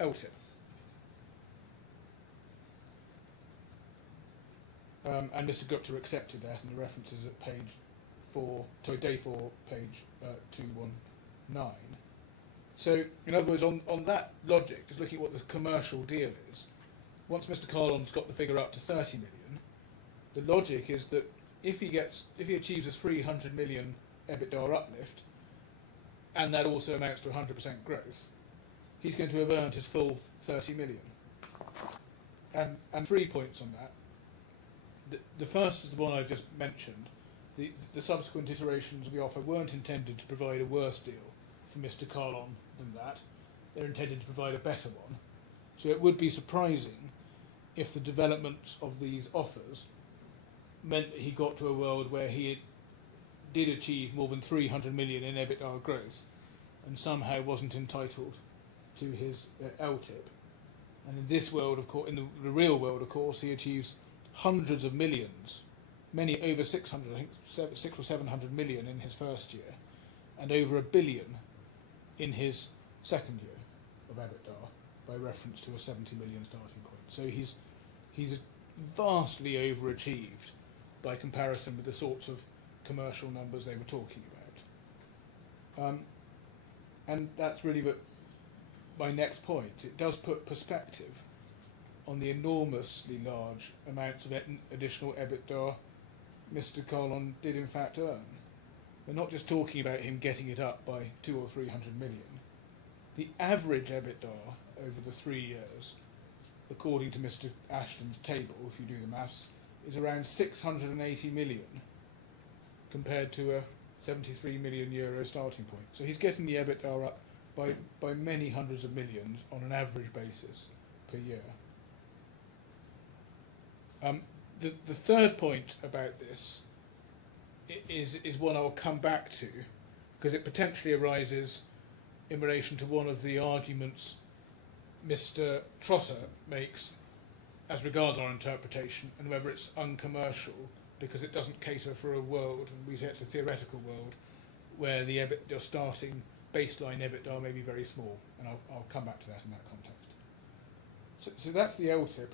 LTIP. And Mr. Gupta accepted that, and the references at day 4, page 219. So, in other words, on that logic, just looking at what the commercial deal is, once Mr. Kahlon's got the figure up to 30 million, the logic is that if he achieves a 300 million EBITDA uplift, and that also amounts to 100% growth, he's going to have earned his full 30 million. And 3 points on that. The first is the one I've just mentioned. The subsequent iterations of the offer weren't intended to provide a worse deal for Mr. Kahlon than that. They're intended to provide a better one. So it would be surprising if the development of these offers meant that he got to a world where he did achieve more than 300 million in EBITDA growth and somehow wasn't entitled to his LTIP. And in this world, of course, in the real world, of course, he achieves hundreds of millions, many over 600, I think 600 or 700 million in his first year, and over $1 billion in his second year of EBITDA, by reference to a 70 million starting point. So he's vastly overachieved by comparison with the sorts of commercial numbers they were talking about. And that's really my next point. It does put perspective on the enormously large amounts of additional EBITDA Mr. Kahlon did in fact earn. We're not just talking about him getting it up by 200 or 300 million. The average EBITDA over the 3 years, according to Mr. Ashton's table, if you do the maths, is around 680 million compared to a 73 million euro starting point. So he's getting the EBITDA up by many hundreds of millions on an average basis per year. The third point about this is one I'll come back to, because it potentially arises in relation to one of the arguments Mr. Trotter makes as regards our interpretation, and whether it's uncommercial because it doesn't cater for a world, and we say it's a theoretical world, where your starting baseline EBITDA may be very small, and I'll come back to that in that context. So that's the LTIP.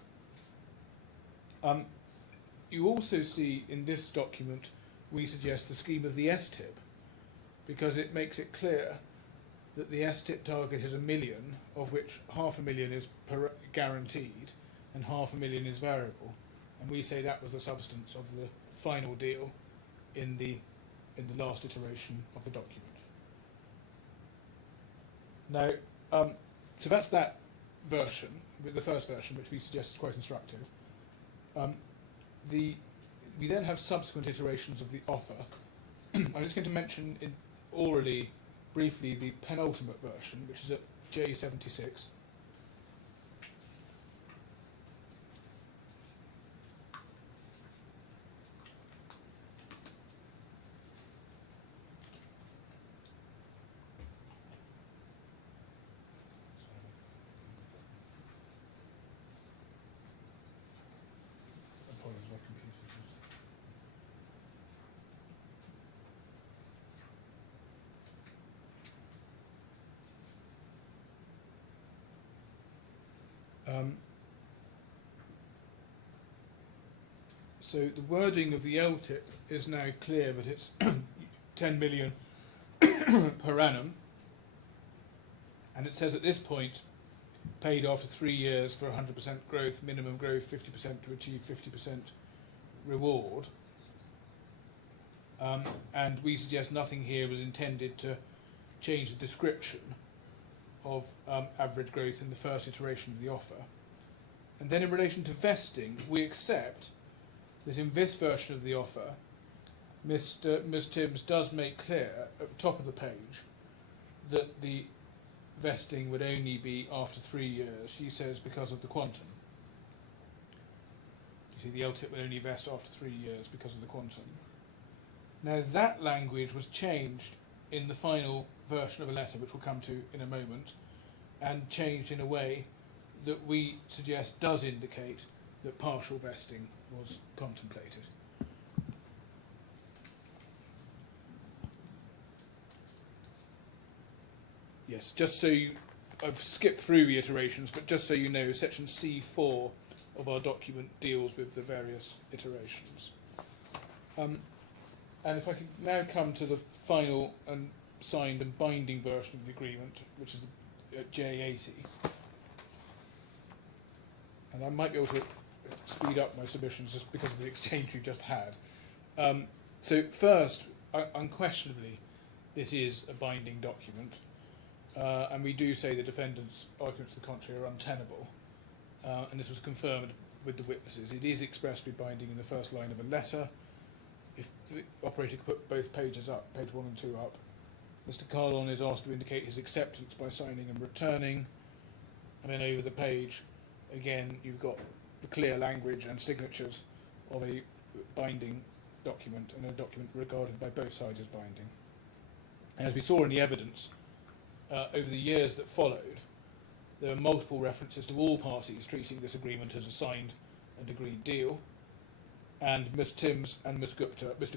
You also see in this document we suggest the scheme of the STIP, because it makes it clear that the STIP target is 1 million, of which 500,000 is guaranteed and 500,000 is variable, and we say that was the substance of the final deal in the last iteration of the document. Now, So that's that version, with the first version, which we suggest is quite instructive. We then have subsequent iterations of the offer. I'm just going to mention orally, briefly, the penultimate version, which is at J76. So the wording of the LTIP is now clear that it's 10 million per annum, and it says at this point paid after 3 years for 100% growth, minimum growth 50% to achieve 50% reward. And we suggest nothing here was intended to change the description of average growth in the first iteration of the offer. And then in relation to vesting, we accept that in this version of the offer, Ms Timms does make clear at the top of the page that the vesting would only be after 3 years. She says because of the quantum. You see, the LTIP would only vest after 3 years because of the quantum. Now that language was changed in the final version of a letter, which we'll come to in a moment, and changed in a way that we suggest does indicate that partial vesting was contemplated. Yes, just so you, I've skipped through the iterations, but just so you know, section C4 of our document deals with the various iterations. And if I could now come to the final and signed and binding version of the agreement, which is J80. And I might be able to speed up my submissions just because of the exchange we've just had. So first, unquestionably, this is a binding document, and we do say the defendant's arguments to the contrary are untenable, and this was confirmed with the witnesses. It is expressly binding in the first line of a letter. If the operator could put both pages up, page 1 and 2 up, Mr. Kahlon is asked to indicate his acceptance by signing and returning, and then over the page, again, you've got the clear language and signatures of a binding document, and a document regarded by both sides as binding. And as we saw in the evidence, over the years that followed, there are multiple references to all parties treating this agreement as a signed and agreed deal, and Ms. Timms and Mr.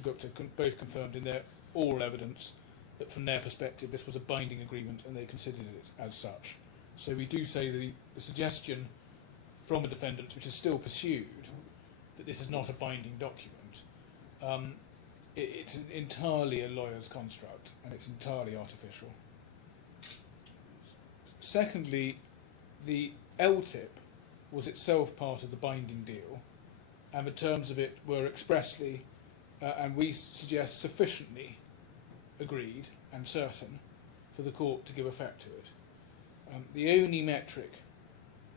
Gupta both confirmed in their oral evidence that from their perspective this was a binding agreement and they considered it as such. So we do say that the suggestion from a defendant, which is still pursued, that this is not a binding document, it's entirely a lawyer's construct, and it's entirely artificial. Secondly, the LTIP was itself part of the binding deal, and the terms of it were expressly, and we suggest sufficiently, agreed and certain for the court to give effect to it. The only metric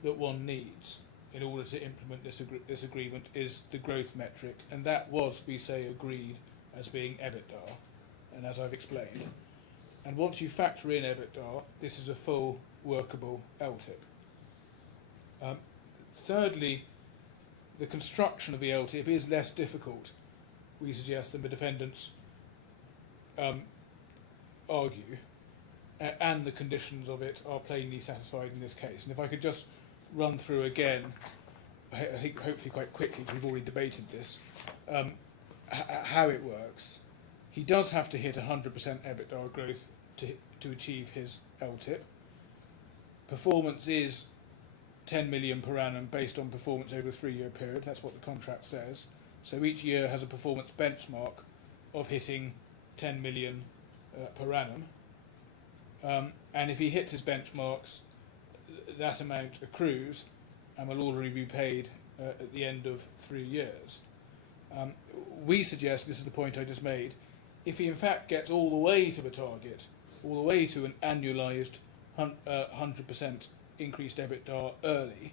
that one needs in order to implement this agreement is the growth metric, and that was, we say, agreed as being EBITDA, and as I've explained. And once you factor in EBITDA, this is a full workable LTIP. Thirdly, the construction of the LTIP is less difficult, we suggest, than the defendants argue, and the conditions of it are plainly satisfied in this case. And if I could just run through again, I think hopefully quite quickly, because we've already debated this, how it works. He does have to hit 100% EBITDA growth to achieve his LTIP. Performance is 10 million per annum based on performance over a 3-year period. That's what the contract says. So each year has a performance benchmark of hitting 10 million per annum. And if he hits his benchmarks, that amount accrues and will already be paid at the end of 3 years. We suggest, this is the point I just made, if he in fact gets all the way to the target, all the way to an annualised 100% increased EBITDA early,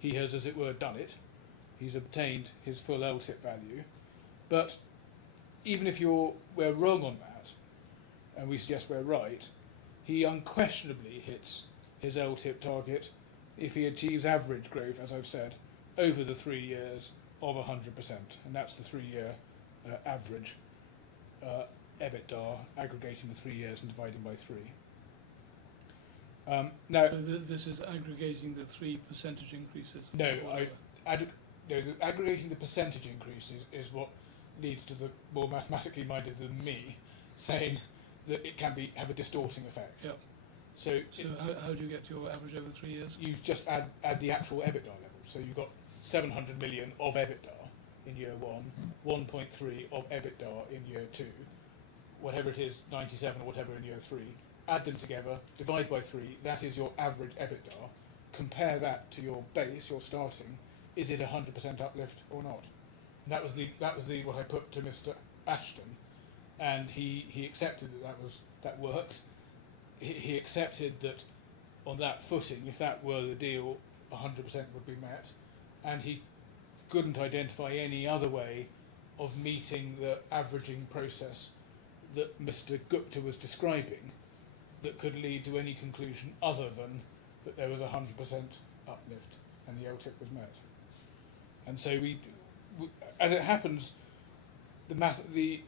he has, as it were, done it. He's obtained his full LTIP value. But even if we're wrong on that, and we suggest we're right, he unquestionably hits his LTIP target if he achieves average growth, as I've said, over the 3 years of 100%. And that's the 3-year average EBITDA, aggregating the 3 years and dividing by 3. Now, So this is aggregating the 3 percentage increases? no, aggregating the percentage increases is what leads to the more mathematically minded than me saying that it can have a distorting effect. Yep. So How do you get to your average over 3 years? you just add the actual EBITDA level. So you've got 700 million of EBITDA in year 1, 1.3 of EBITDA in year 2, whatever it is, 97 or whatever in year 3. Add them together, divide by 3, that is your average EBITDA. Compare that to your base, your starting. Is it 100% uplift or not? And that was what I put to Mr. Ashton, and he accepted that worked. He accepted that on that footing, if that were the deal, 100% would be met, and he couldn't identify any other way of meeting the averaging process that Mr. Gupta was describing that could lead to any conclusion other than that there was 100% uplift and the LTIP was met. And so we as it happens, the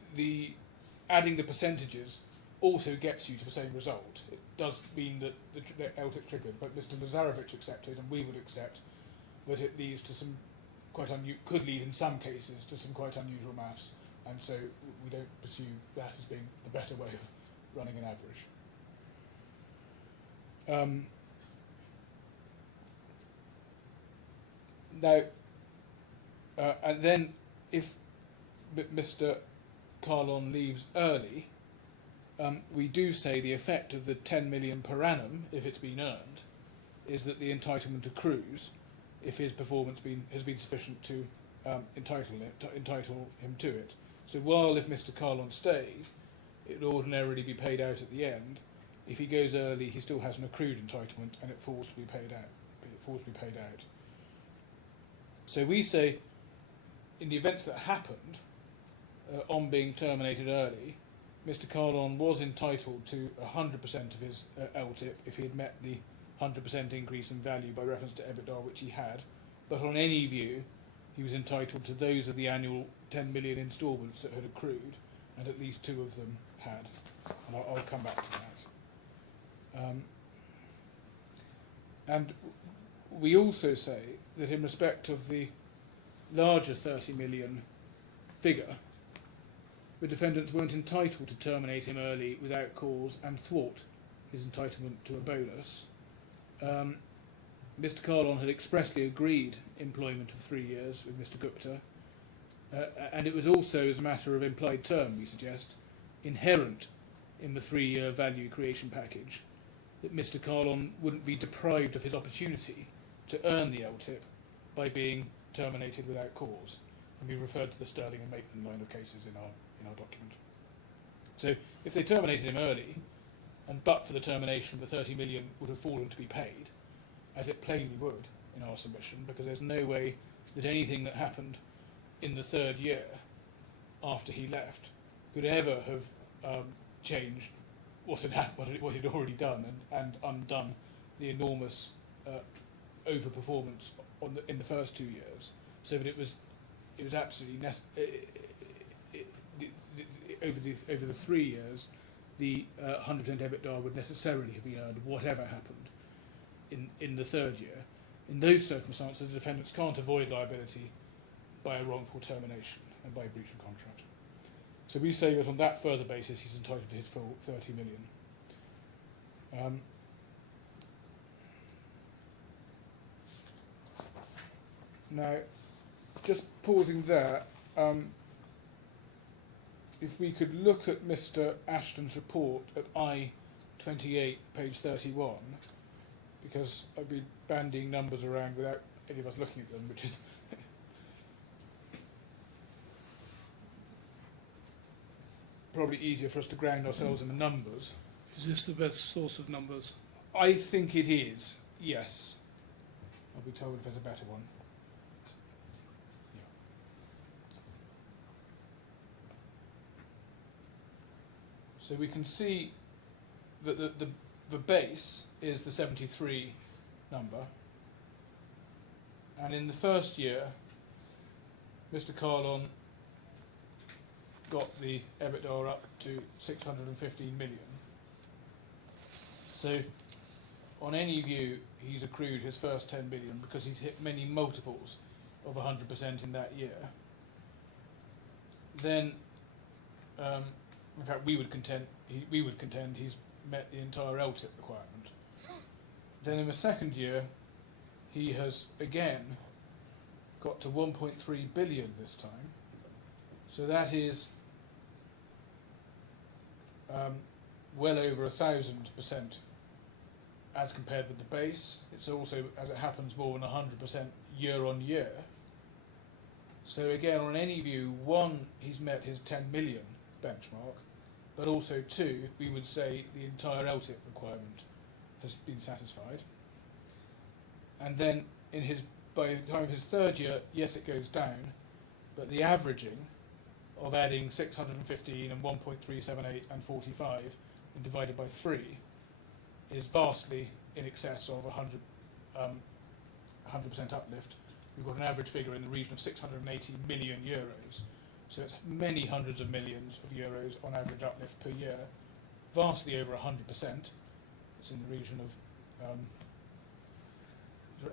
adding the percentages also gets you to the same result. It does mean that the LTIP's triggered, but Mr. Lazarevic accepted, and we would accept, that it leads to some could lead in some cases to some quite unusual maths, and so we don't pursue that as being the better way of running an average. And then if Mr. Kahlon leaves early, we do say the effect of the 10 million per annum, if it's been earned, is that the entitlement accrues if his performance has been sufficient to entitle him to it. So while if Mr. Kahlon stayed, it would ordinarily be paid out at the end. If he goes early, he still has an accrued entitlement, and it falls to be paid out. So we say, in the events that happened, on being terminated early, Mr. Kahlon was entitled to 100% of his LTIP if he had met the 100% increase in value by reference to EBITDA, which he had. But on any view, he was entitled to those of the annual 10 million instalments that had accrued, and at least 2 of them had. And I'll come back to that. And we also say that in respect of the larger 30 million figure, the defendants weren't entitled to terminate him early without cause and thwart his entitlement to a bonus. Mr. Kahlon had expressly agreed employment of 3 years with Mr. Gupta, and it was also, as a matter of implied term, we suggest, inherent in the 3-year value creation package that Mr. Kahlon wouldn't be deprived of his opportunity to earn the LTIP by being terminated without cause. And we referred to the Sterling and Maitland line of cases in our document. So if they terminated him early, and but for the termination, the 30 million would have fallen to be paid, as it plainly would in our submission, because there's no way that anything that happened in the 3rd year after he left could ever have changed what he'd already done and undone the enormous overperformance in the first 2 years. So that it was absolutely over the 3 years, the 100% EBITDA would necessarily have been earned, whatever happened in the 3rd year. In those circumstances, the defendants can't avoid liability by a wrongful termination and by breach of contract. So we say that on that further basis, he's entitled to his full 30 million. Now, just pausing there, if we could look at Mr. Ashton's report at I-28, page 31, because I've been bandying numbers around without any of us looking at them, which is probably easier for us to ground ourselves in the numbers. Is this the best source of numbers? I think it is, yes. I'll be told if there's a better one. Yeah. So we can see that the base is the 73 number, and in the first year Mr. Kahlon got the EBITDA up to 615 million. So on any view he's accrued his first 10 million because he's hit many multiples of 100% in that year. Then in fact we would contend he's met the entire LTIP requirement. Then in the second year he has again got to 1.3 billion this time. So that is well over 1,000% as compared with the base. It's also, as it happens, more than 100% year on year. So again, on any view, one, he's met his 10 million benchmark, but also two, we would say the entire LTIP requirement has been satisfied. And then by the time of his third year, yes, it goes down, but the averaging of adding 615 and 1.378 and 45 and divided by 3 is vastly in excess of 100% uplift. We've got an average figure in the region of 680 million euros. So it's many hundreds of millions of euros on average uplift per year, vastly over 100%. It's in the region of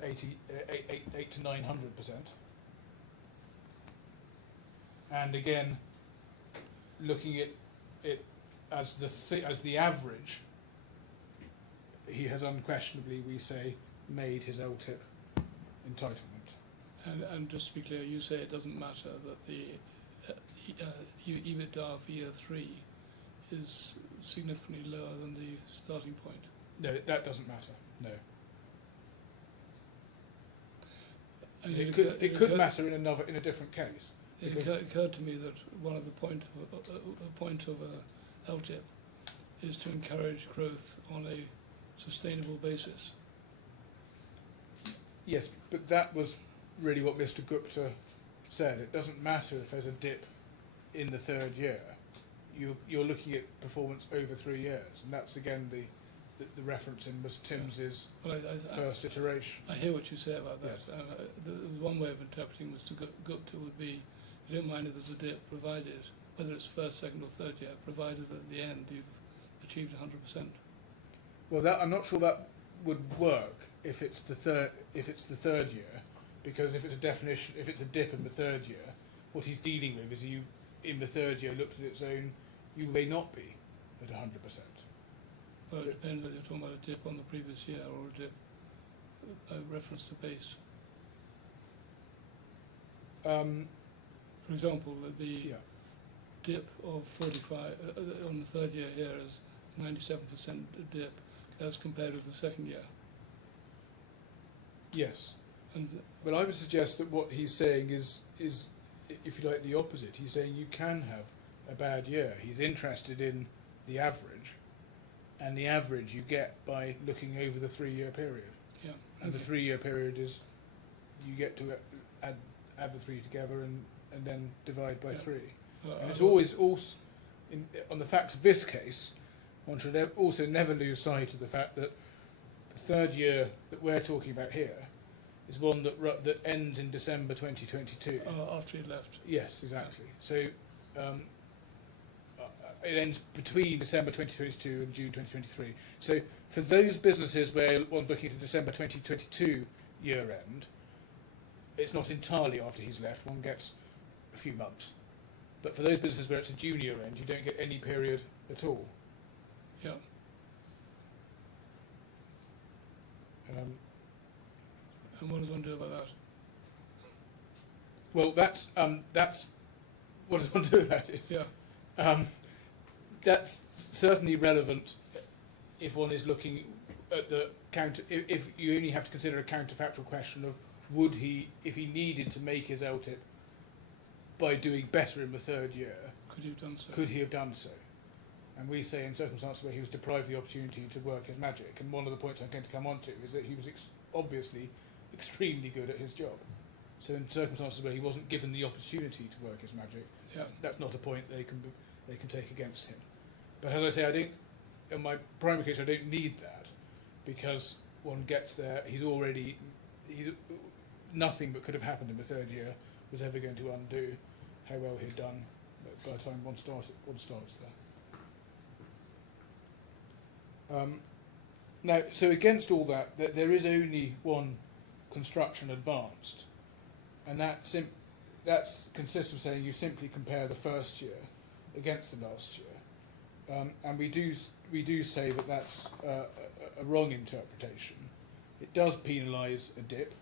8 to 900%. And again, looking at it as the average, he has unquestionably, we say, made his LTIP entitlement. And just to be clear, you say it doesn't matter that the EBITDA for year 3 is significantly lower than the starting point. No, that doesn't matter. No. And It could matter in a different case. It occurred to me that one of the point of a LTIP is to encourage growth on a sustainable basis. Yes, but that was really what Mr. Gupta said. It doesn't matter if there's a dip in the third year. You're looking at performance over 3 years, and that's again the reference in Mr. Timms' first iteration. I hear what you say about that. Yes. One way of interpreting Mr. Gupta would be, you don't mind if there's a dip, provided, whether it's first, second or third year, provided that at the end you've achieved 100%. Well, I'm not sure that would work if it's the third year, because if it's a dip in the third year, what he's dealing with is you in the third year looked at its own, you may not be at 100%. Well, it depends whether you're talking about a dip on the previous year or a dip, a reference to base. For example, the dip of 45 on the third year here is 97% dip as compared with the second year. Yes. And but I would suggest that what he's saying is, if you like, the opposite. He's saying you can have a bad year. He's interested in the average, and the average you get by looking over the 3 year period. Yeah. And the 3 year period is you get to add the 3 together and then divide by 3. And it's always also on the facts of this case. One should also never lose sight of the fact that the third year that we're talking about here is one that ends in December 2022. After he left. Yes, exactly. So it ends between December 2022 and June 2023. So for those businesses where one's looking at December 2022 year end, it's not entirely after he's left. One gets a few months. But for those businesses where it's a June year end, you don't get any period at all. Yeah. And what does one do about that? Well, that's what does one do about it? Yeah. That's certainly relevant if one is looking at the counter. If you only have to consider a counterfactual question of would he, if he needed to make his LTIP by doing better in the third year, could he have done so? Could he have done so? And we say in circumstances where he was deprived of the opportunity to work his magic. And one of the points I'm going to come on to is that he was obviously extremely good at his job. So in circumstances where he wasn't given the opportunity to work his magic, that's not a point they can take against him. But as I say, I don't. In my primary case, I don't need that, because one gets there. He's nothing that could have happened in the third year was ever going to undo how well he'd done by the time one starts there. Now, so against all that, there is only one construction advanced, and that consists of saying you simply compare the first year against the last year, and we do say that that's a wrong interpretation. It does penalise a dip.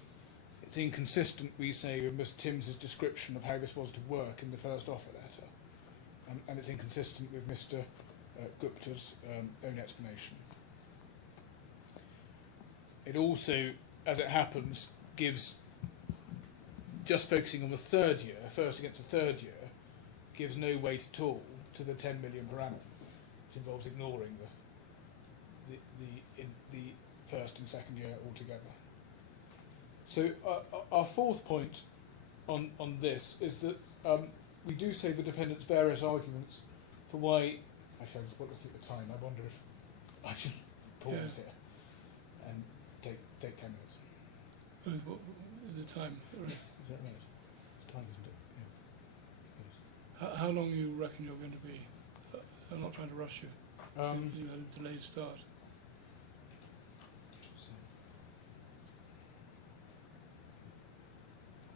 It's inconsistent, we say, with Ms. Timms' description of how this was to work in the first offer letter, and it's inconsistent with Mr. Gupta's own explanation. It also, as it happens, gives, just focusing on the third year, first against the third year, gives no weight at all to the 10 million per annum, which involves ignoring the first and second year altogether. So our fourth point on this is that we do say the defendant's various arguments for why. Actually, I was looking at the time. I wonder if I should pause here and take 10 minutes. What, the time? Is that right? It's time, isn't it? Yeah. Yes. How long you reckon you're going to be? I'm not trying to rush you. You had a delayed start.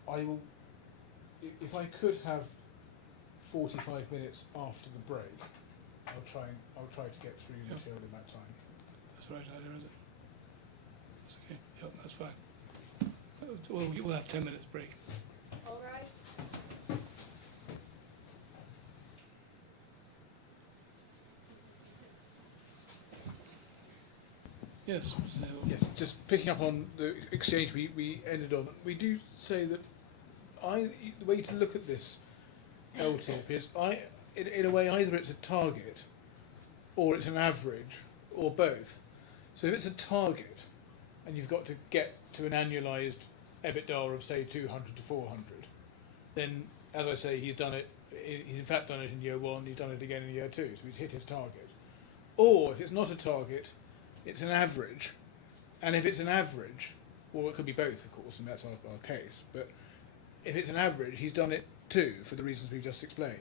I will, if I could have 45 minutes after the break, I'll try to get through the material in that time. That's the right idea, is it? That's okay. Yep, that's fine. We'll have 10 minutes break. All rise. Yes. Yes, just picking up on the exchange we ended on, we do say that the way to look at this LTIP is, in a way, either it's a target or it's an average or both. So if it's a target and you've got to get to an annualised EBITDA of, say, 200 to 400, then, as I say, he's done it. He's in fact done it in year one. He's done it again in year two. So he's hit his target. Or if it's not a target, it's an average. And if it's an average, or it could be both, of course, and that's our case. But if it's an average, he's done it too, for the reasons we've just explained.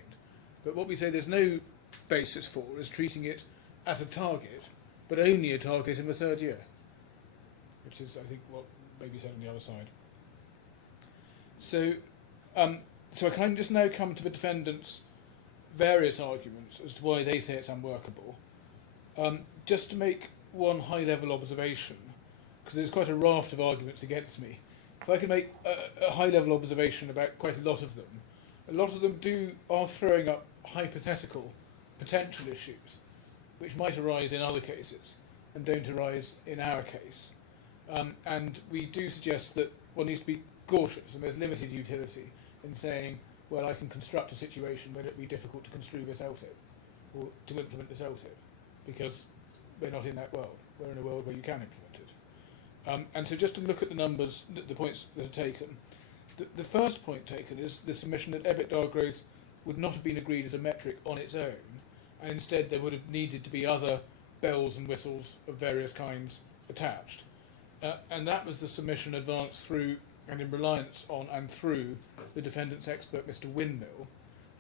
But what we say there's no basis for is treating it as a target, but only a target in the third year, which is, I think, what may be said on the other side. So, so I can just now come to the defendant's various arguments as to why they say it's unworkable. Just to make one high-level observation, because there's quite a raft of arguments against me. If I can make a high-level observation about quite a lot of them are throwing up hypothetical potential issues, which might arise in other cases and don't arise in our case. And we do suggest that one needs to be cautious, and there's limited utility in saying, well, I can construct a situation where it would be difficult to construe this LTIP, or to implement this LTIP, because we're not in that world. We're in a world where you can implement it. And so just to look at the numbers, the points that are taken, the first point taken is the submission that EBITDA growth would not have been agreed as a metric on its own, and instead there would have needed to be other bells and whistles of various kinds attached. And that was the submission advanced through and in reliance on and through the defendant's expert, Mr. Windmill,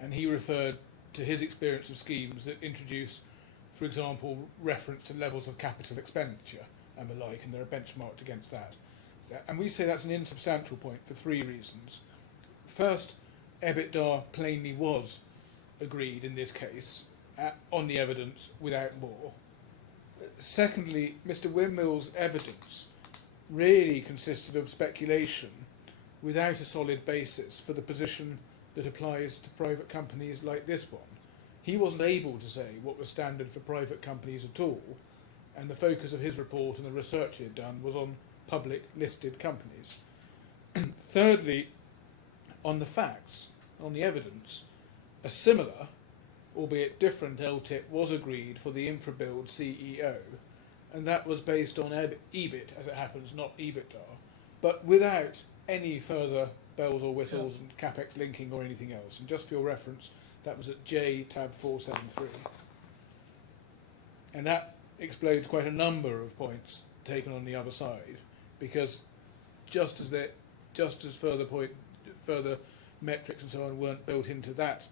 and he referred to his experience of schemes that introduce, for example, reference to levels of capital expenditure and the like, and they're benchmarked against that. And we say that's an insubstantial point for three reasons. First, EBITDA plainly was agreed in this case on the evidence without more. Secondly, Mr. Windmill's evidence really consisted of speculation without a solid basis for the position that applies to private companies like this one. He wasn't able to say what was standard for private companies at all, and the focus of his report and the research he had done was on public listed companies. Thirdly, on the facts, on the evidence, a similar albeit different LTIP, was agreed for the InfraBuild CEO, and that was based on EBIT, as it happens, not EBITDA, but without any further bells or whistles and capex linking or anything else. And just for your reference, that was at J tab 473. And that explodes quite a number of points taken on the other side, because just as further metrics and so on weren't built into that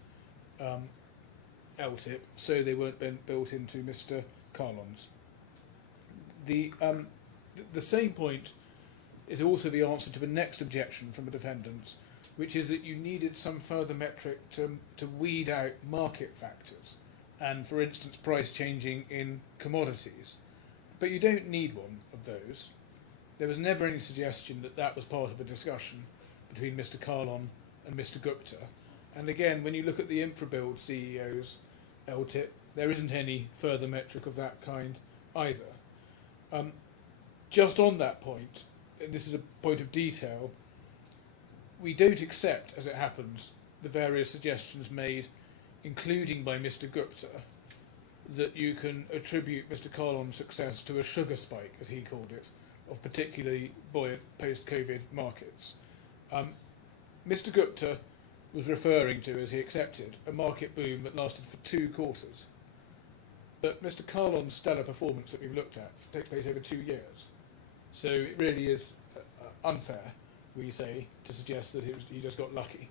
LTIP, so they weren't built into Mr. Kahlon's. The same point is also the answer to the next objection from the defendants, which is that you needed some further metric to weed out market factors, and for instance price changing in commodities. But you don't need one of those. There was never any suggestion that that was part of a discussion between Mr. Kahlon and Mr. Gupta. And again, when you look at the InfraBuild CEO's LTIP, there isn't any further metric of that kind either. Just on that point, and this is a point of detail, we don't accept, as it happens, the various suggestions made, including by Mr. Gupta, that you can attribute Mr. Kahlon's success to a sugar spike, as he called it, of particularly buoyant post-COVID markets. Mr. Gupta was referring to, as he accepted, a market boom that lasted for 2 quarters. But Mr. Kahlon's stellar performance that we've looked at takes place over 2 years. So it really is unfair, we say, to suggest that he just got lucky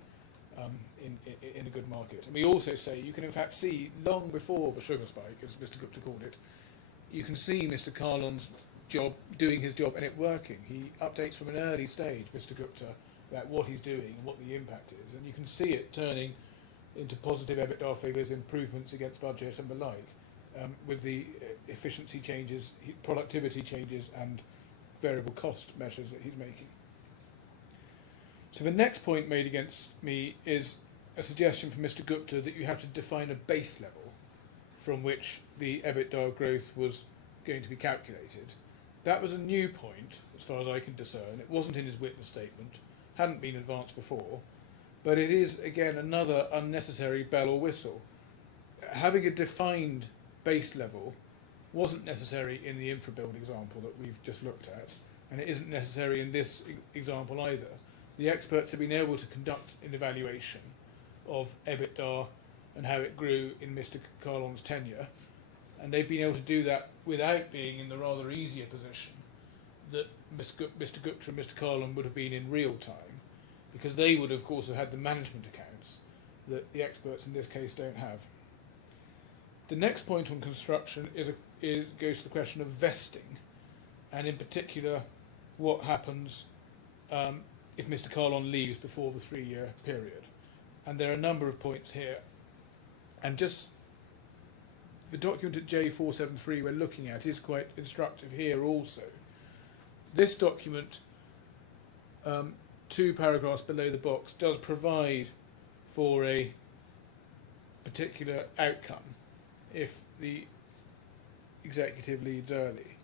in a good market. And we also say you can in fact see, long before the sugar spike, as Mr. Gupta called it, you can see Mr. Kahlon's job, doing his job, and it working. He updates from an early stage, Mr. Gupta, about what he's doing and what the impact is. And you can see it turning into positive EBITDA figures, improvements against budget and the like, with the efficiency changes, productivity changes and variable cost measures that he's making. So the next point made against me is a suggestion from Mr. Gupta that you have to define a base level from which the EBITDA growth was going to be calculated. That was a new point, as far as I can discern. It wasn't in his witness statement, hadn't been advanced before, but it is, again, another unnecessary bell or whistle. Having a defined base level wasn't necessary in the InfraBuild example that we've just looked at, and it isn't necessary in this example either. The experts have been able to conduct an evaluation of EBITDA and how it grew in Mr. Kahlon's tenure, and they've been able to do that without being in the rather easier position that Mr. Gupta and Mr. Kahlon would have been in real time, because they would, of course, have had the management accounts that the experts in this case don't have. The next point on construction goes to the question of vesting, and in particular, what happens if Mr. Kahlon leaves before the 3-year period. And there are a number of points here. And just the document at J473 we're looking at is quite instructive here also. This document, 2 paragraphs below the box, does provide for a particular outcome if the executive leaves early.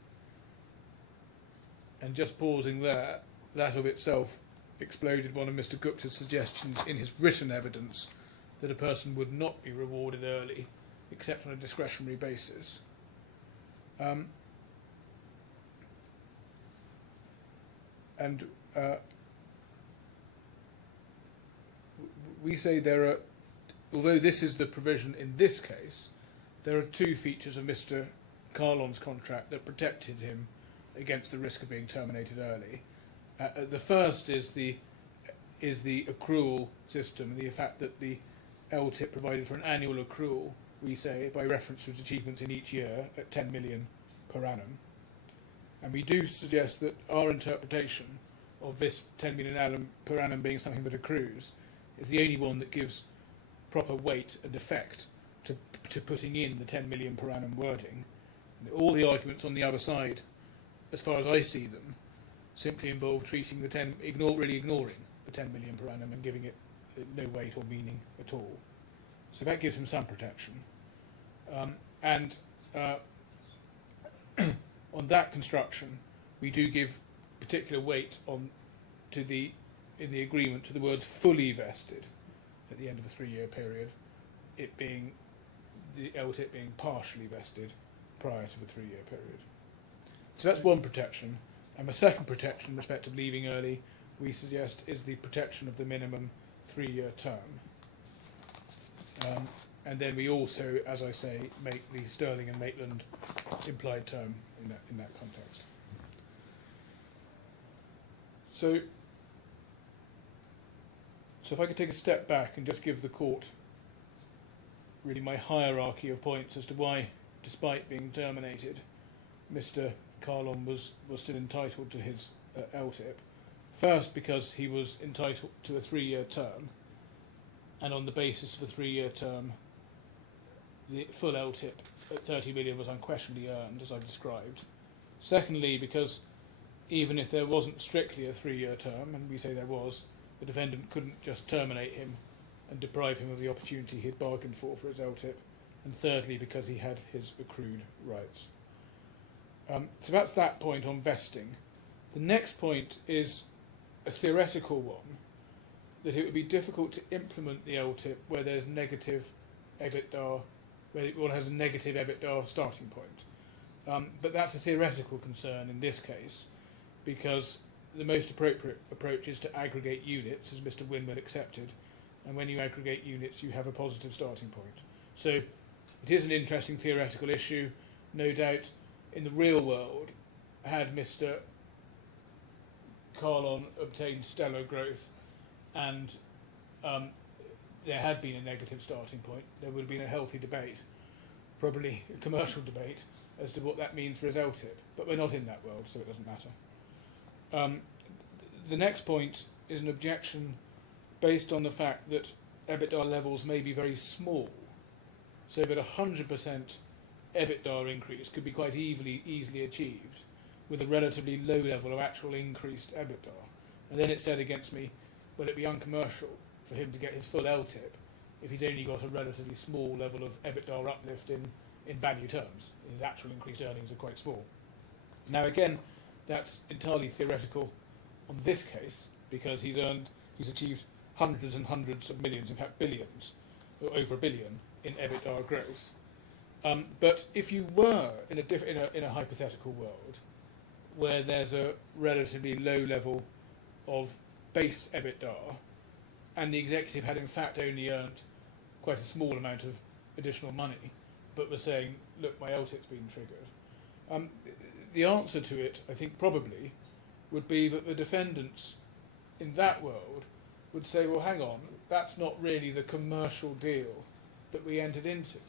And just pausing there, that of itself exploded one of Mr. Gupta's suggestions in his written evidence that a person would not be rewarded early except on a discretionary basis. We say there are, although this is the provision in this case, there are 2 features of Mr. Kahlon's contract that protected him against the risk of being terminated early. The first is the accrual system, and the fact that the LTIP provided for an annual accrual, we say, by reference to its achievements in each year at 10 million per annum. And we do suggest that our interpretation of this 10 million per annum being something that accrues is the only one that gives proper weight and effect to putting in the 10 million per annum wording. And all the arguments on the other side, as far as I see them, simply involve treating the really ignoring the 10 million per annum and giving it no weight or meaning at all. So that gives him some protection. On that construction, we do give particular weight in the agreement to the words fully vested at the end of a 3-year period, it being the LTIP being partially vested prior to the 3-year period. So that's one protection. And the second protection in respect of leaving early, we suggest, is the protection of the minimum 3-year term. And then we also, as I say, make the Sterling and Maitland implied term in that context. So if I could take a step back and just give the court really my hierarchy of points as to why, despite being terminated, Mr. Kahlon was still entitled to his LTIP. First, because he was entitled to a 3-year term, and on the basis of a 3-year term, the full LTIP at 30 million was unquestionably earned, as I've described. Secondly, because even if there wasn't strictly a 3-year term, and we say there was, the defendant couldn't just terminate him and deprive him of the opportunity he had bargained for his LTIP. And thirdly, because he had his accrued rights. So that's that point on vesting. The next point is a theoretical one, that it would be difficult to implement the LTIP where there's negative EBITDA, where one has a negative EBITDA starting point. But that's a theoretical concern in this case, because the most appropriate approach is to aggregate units, as Mr. Windmill accepted, and when you aggregate units you have a positive starting point. So it is an interesting theoretical issue. No doubt in the real world, had Mr. Kahlon obtained stellar growth and there had been a negative starting point, there would have been a healthy debate, probably a commercial debate, as to what that means for his LTIP. But we're not in that world, so it doesn't matter. The next point is an objection based on the fact that EBITDA levels may be very small, so that 100% EBITDA increase could be quite easily achieved with a relatively low level of actual increased EBITDA. And then it said against me, will it be uncommercial for him to get his full LTIP if he's only got a relatively small level of EBITDA uplift in value terms? His actual increased earnings are quite small. Now again, that's entirely theoretical on this case, because he's achieved hundreds and hundreds of millions, in fact billions, or over $1 billion in EBITDA growth. But if you were in a hypothetical world where there's a relatively low level of base EBITDA, and the executive had in fact only earned quite a small amount of additional money, but was saying, look, my LTIP's been triggered, the answer to it, I think probably, would be that the defendants in that world would say, well, hang on, that's not really the commercial deal that we entered into.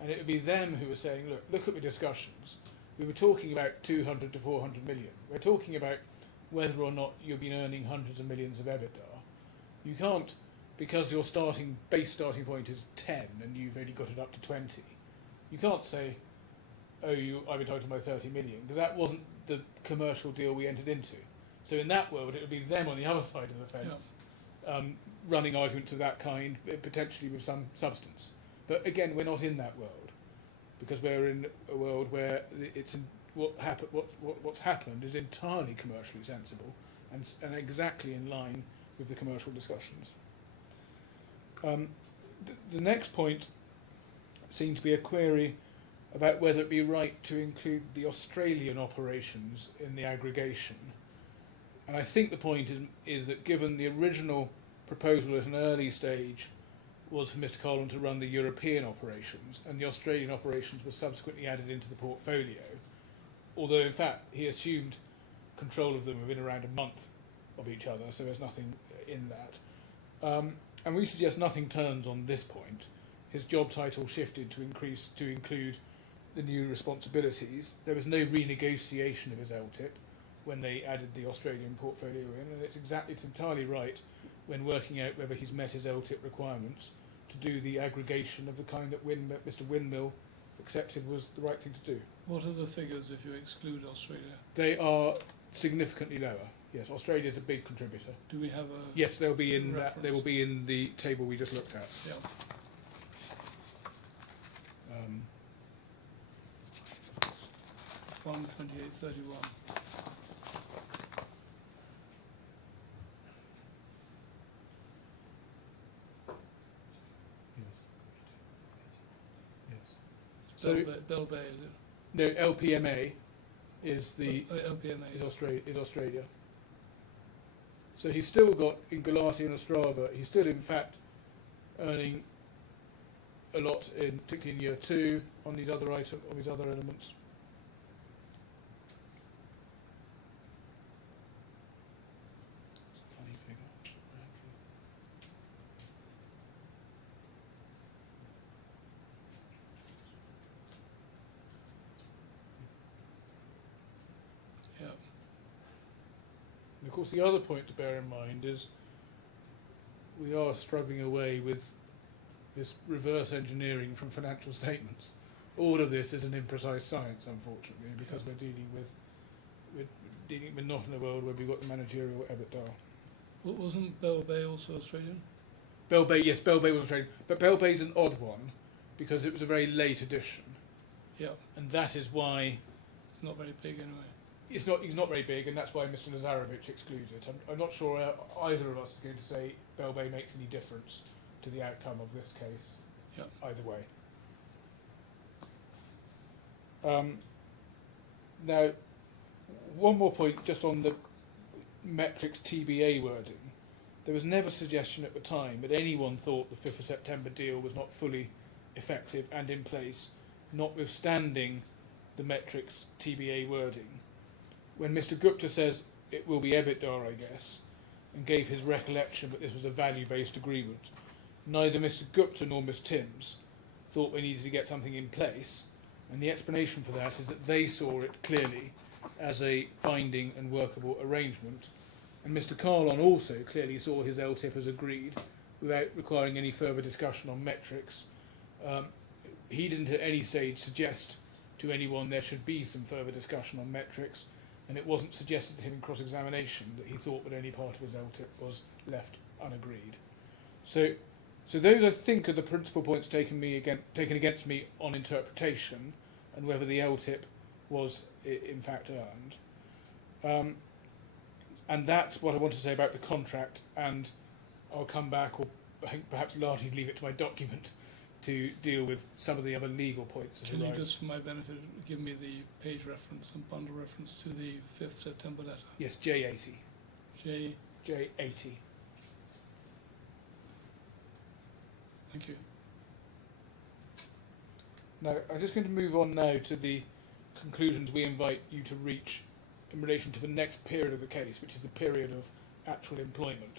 And it would be them who were saying, look at the discussions. We were talking about 200 to 400 million. We're talking about whether or not you've been earning hundreds of millions of EBITDA. You can't, because your base starting point is 10 and you've only got it up to 20, you can't say, I'm entitled to my 30 million, because that wasn't the commercial deal we entered into. So in that world, it would be them on the other side of the fence, running arguments of that kind, potentially with some substance. But again, we're not in that world, because we're in a world where what's happened is entirely commercially sensible and exactly in line with the commercial discussions. The next point seems to be a query about whether it be right to include the Australian operations in the aggregation. And I think the point is that given the original proposal at an early stage was for Mr. Kahlon to run the European operations, and the Australian operations were subsequently added into the portfolio, although in fact he assumed control of them within around a month of each other, so there's nothing in that. And we suggest nothing turns on this point. His job title shifted to include the new responsibilities. There was no renegotiation of his LTIP when they added the Australian portfolio in, and it's entirely right when working out whether he's met his LTIP requirements to do the aggregation of the kind that Mr. Windmill accepted was the right thing to do. What are the figures if you exclude Australia? They are significantly lower. Yes, Australia is a big contributor. Do we have a Yes, they'll be in reference? that. They will be in the table we just looked at. Yeah. 128.31. So Bell Bay, is it? no, LPMA is the LPMA. is Australia. So he's still got in Galati and Ostrava. He's still, in fact, earning a lot particularly in year 2 on these other elements. It's a funny figure. Yeah. And of course, the other point to bear in mind is we are struggling away with this reverse engineering from financial statements. All of this is an imprecise science, unfortunately, because we're dealing with not in a world where we've got the managerial EBITDA. Wasn't Bell Bay also Australian? Bell Bay, yes, Bell Bay was Australian, but Bell Bay's an odd one because it was a very late addition, Yeah. and that is why It's not very big anyway. he's not very big, and that's why Mr. Lazarevic excludes it. I'm not sure either of us is going to say Bell Bay makes any difference to the outcome of this case. Yeah. Either way. Now, one more point just on the metrics TBA wording. There was never suggestion at the time that anyone thought the 5th of September deal was not fully effective and in place, notwithstanding the metrics TBA wording. When Mr. Gupta says it will be EBITDA, I guess, and gave his recollection that this was a value-based agreement, neither Mr. Gupta nor Ms. Timms thought we needed to get something in place, and the explanation for that is that they saw it clearly as a binding and workable arrangement, and Mr. Kahlon also clearly saw his LTIP as agreed without requiring any further discussion on metrics. He didn't at any stage suggest to anyone there should be some further discussion on metrics, and it wasn't suggested to him in cross-examination that he thought that any part of his LTIP was left unagreed. So those, I think, are the principal points taken against me on interpretation and whether the LTIP was in fact earned. And that's what I want to say about the contract, and I'll come back, or I think perhaps largely leave it to my document to deal with some of the other legal points. Can you just, for my benefit, give me the page reference and bundle reference to the 5th September letter? Yes, J80. J80. Thank you. Now, I'm just going to move on now to the conclusions we invite you to reach in relation to the next period of the case, which is the period of actual employment.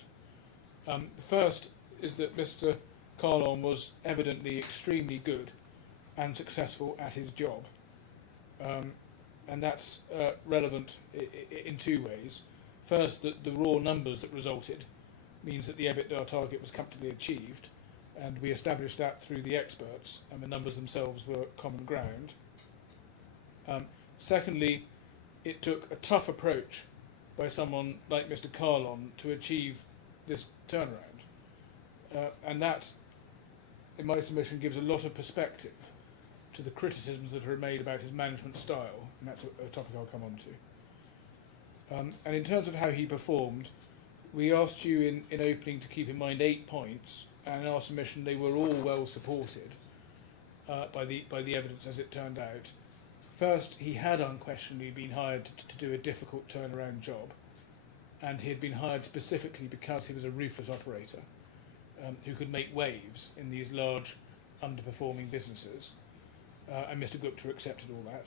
The first is that Mr. Kahlon was evidently extremely good and successful at his job. And that's relevant in 2 ways. First, that the raw numbers that resulted means that the EBITDA target was comfortably achieved, and we established that through the experts, and the numbers themselves were common ground. Secondly, it took a tough approach by someone like Mr. Kahlon to achieve this turnaround. And that, in my submission, gives a lot of perspective to the criticisms that are made about his management style, and that's a topic I'll come on to. And in terms of how he performed, we asked you in opening to keep in mind 8 points, and in our submission they were all well supported by the evidence as it turned out. First, he had unquestionably been hired to do a difficult turnaround job, and he had been hired specifically because he was a ruthless operator who could make waves in these large underperforming businesses, and Mr. Gupta accepted all that.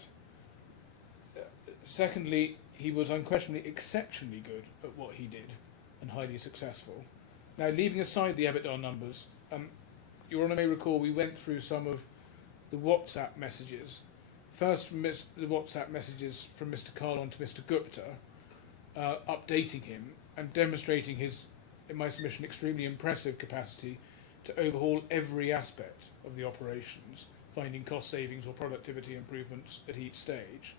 Secondly, he was unquestionably exceptionally good at what he did and highly successful. Now, leaving aside the EBITDA numbers, Your Honour may recall we went through some of the WhatsApp messages. First, from the WhatsApp messages from Mr. Kahlon to Mr. Gupta, updating him and demonstrating his, in my submission, extremely impressive capacity to overhaul every aspect of the operations, finding cost savings or productivity improvements at each stage.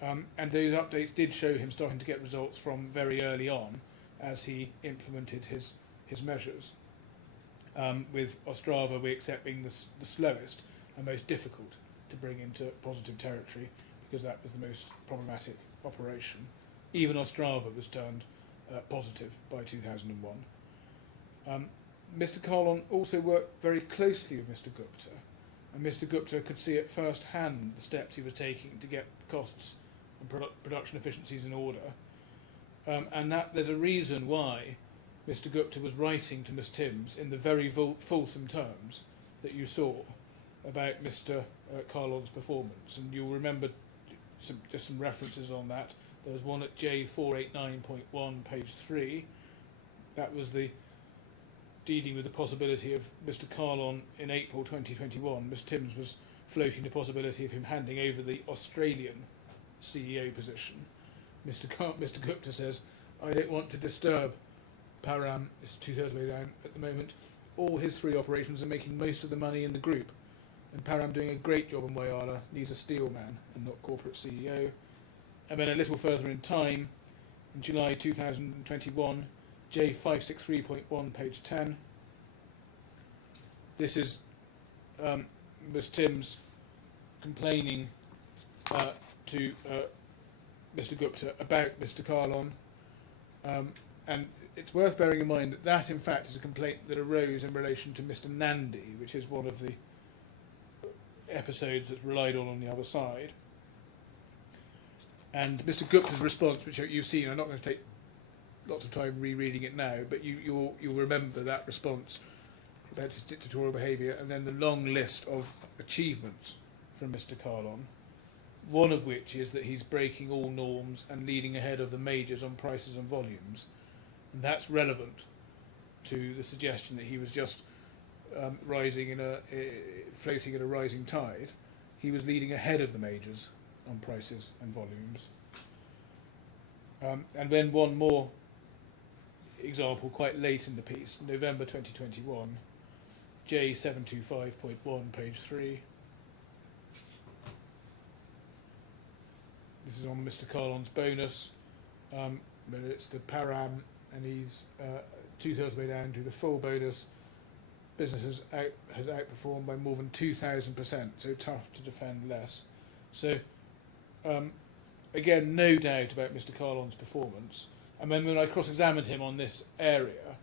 And those updates did show him starting to get results from very early on as he implemented his measures. With Ostrava, we accept being the slowest and most difficult to bring into positive territory, because that was the most problematic operation. Even Ostrava was turned positive by 2001. Mr. Kahlon also worked very closely with Mr. Gupta, and Mr. Gupta could see at first hand the steps he was taking to get costs and production efficiencies in order, and that there's a reason why Mr. Gupta was writing to Ms. Timms in the very fulsome terms that you saw about Mr. Kahlon's performance, and you'll remember just some references on that. There was one at J489.1, page 3. That was the dealing with the possibility of Mr. Kahlon in April 2021. Ms. Timms was floating the possibility of him handing over the Australian CEO position. Mr. Gupta says, "I don't want to disturb Param," it's 2/3 way down at the moment. "All his 3 operations are making most of the money in the group, and Param doing a great job in Whyalla, needs a steel man and not corporate CEO." And then a little further in time, in July 2021, J563.1, page 10. This is Ms. Timms complaining to Mr. Gupta about Mr. Kahlon, and it's worth bearing in mind that that in fact is a complaint that arose in relation to Mr. Nandi, which is one of the episodes that's relied on the other side. And Mr. Gupta's response, which you've seen, I'm not going to take lots of time rereading it now, but you'll remember that response about his dictatorial behaviour, and then the long list of achievements from Mr. Kahlon, one of which is that he's breaking all norms and leading ahead of the majors on prices and volumes. And that's relevant to the suggestion that he was just floating in a rising tide. He was leading ahead of the majors on prices and volumes. And then one more example quite late in the piece, November 2021, J725.1, page 3. This is on Mr. Kahlon's bonus, but it's the Param, and he's 2/3 way down to the full bonus. Business has outperformed by more than 2,000%, so tough to defend less. So, again, no doubt about Mr. Kahlon's performance. And then when I cross-examined him on this area,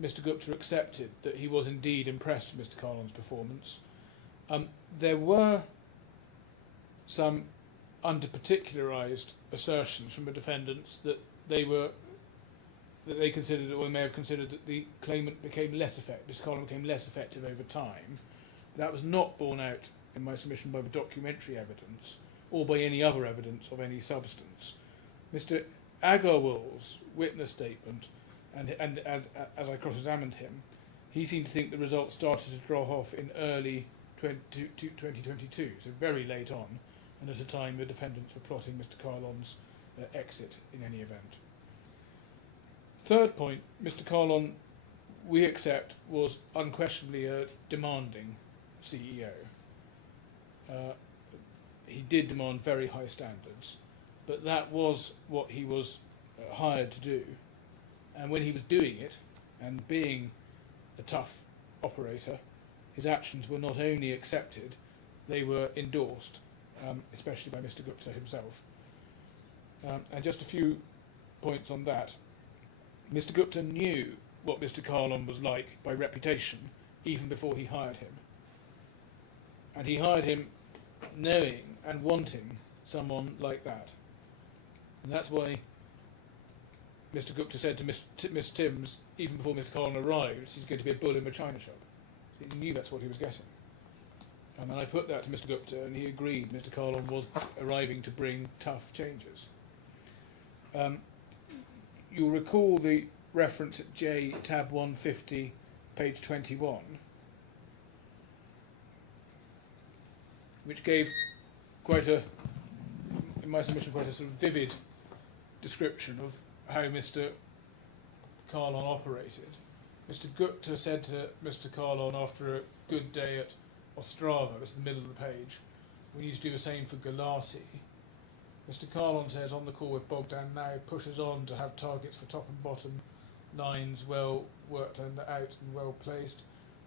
Mr. Gupta accepted that he was indeed impressed with Mr. Kahlon's performance. There were some under-particularised assertions from the defendants that they considered, or may have considered, that the claimant became less effective, Mr. Kahlon became less effective over time. That was not borne out in my submission by the documentary evidence or by any other evidence of any substance. Mr. Agarwal's witness statement, and as I cross-examined him, he seemed to think the results started to drop off in early 2022, so very late on, and at a time the defendants were plotting Mr. Kahlon's exit in any event. Third point, Mr. Kahlon, we accept, was unquestionably a demanding CEO. He did demand very high standards, but that was what he was hired to do. And when he was doing it, and being a tough operator, his actions were not only accepted, they were endorsed, especially by Mr. Gupta himself. And just a few points on that. Mr. Gupta knew what Mr. Kahlon was like by reputation, even before he hired him. And he hired him knowing and wanting someone like that. And that's why Mr. Gupta said to Miss Timms, even before Mr. Kahlon arrived, he's going to be a bull in the china shop. So he knew that's what he was getting. And then I put that to Mr. Gupta, and he agreed Mr. Kahlon was arriving to bring tough changes. You'll recall the reference at J tab 150, page 21, which gave in my submission, quite a sort of vivid description of how Mr. Kahlon operated. Mr. Gupta said to Mr. Kahlon after a good day at Ostrava, that's the middle of the page, we need to do the same for Galati. Mr. Kahlon says on the call with Bogdan now pushes on to have targets for top and bottom lines well worked and out and well placed.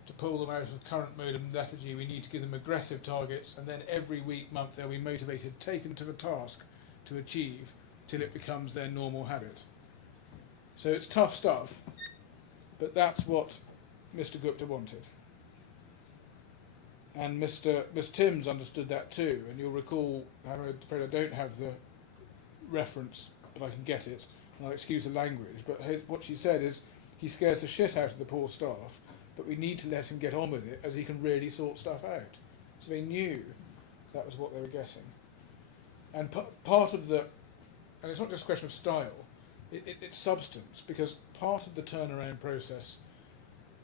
To pull them out of current mode of lethargy, we need to give them aggressive targets, and then every week, month, they'll be motivated, taken to the task to achieve till it becomes their normal habit. So it's tough stuff, but that's what Mr. Gupta wanted. And Miss Timms understood that too, and you'll recall, I'm afraid I don't have the reference, but I can get it, and I'll excuse the language, but what she said is, he scares the shit out of the poor staff, but we need to let him get on with it, as he can really sort stuff out. So they knew that was what they were getting. And part of the, and it's not just a question of style, it's substance, because part of the turnaround process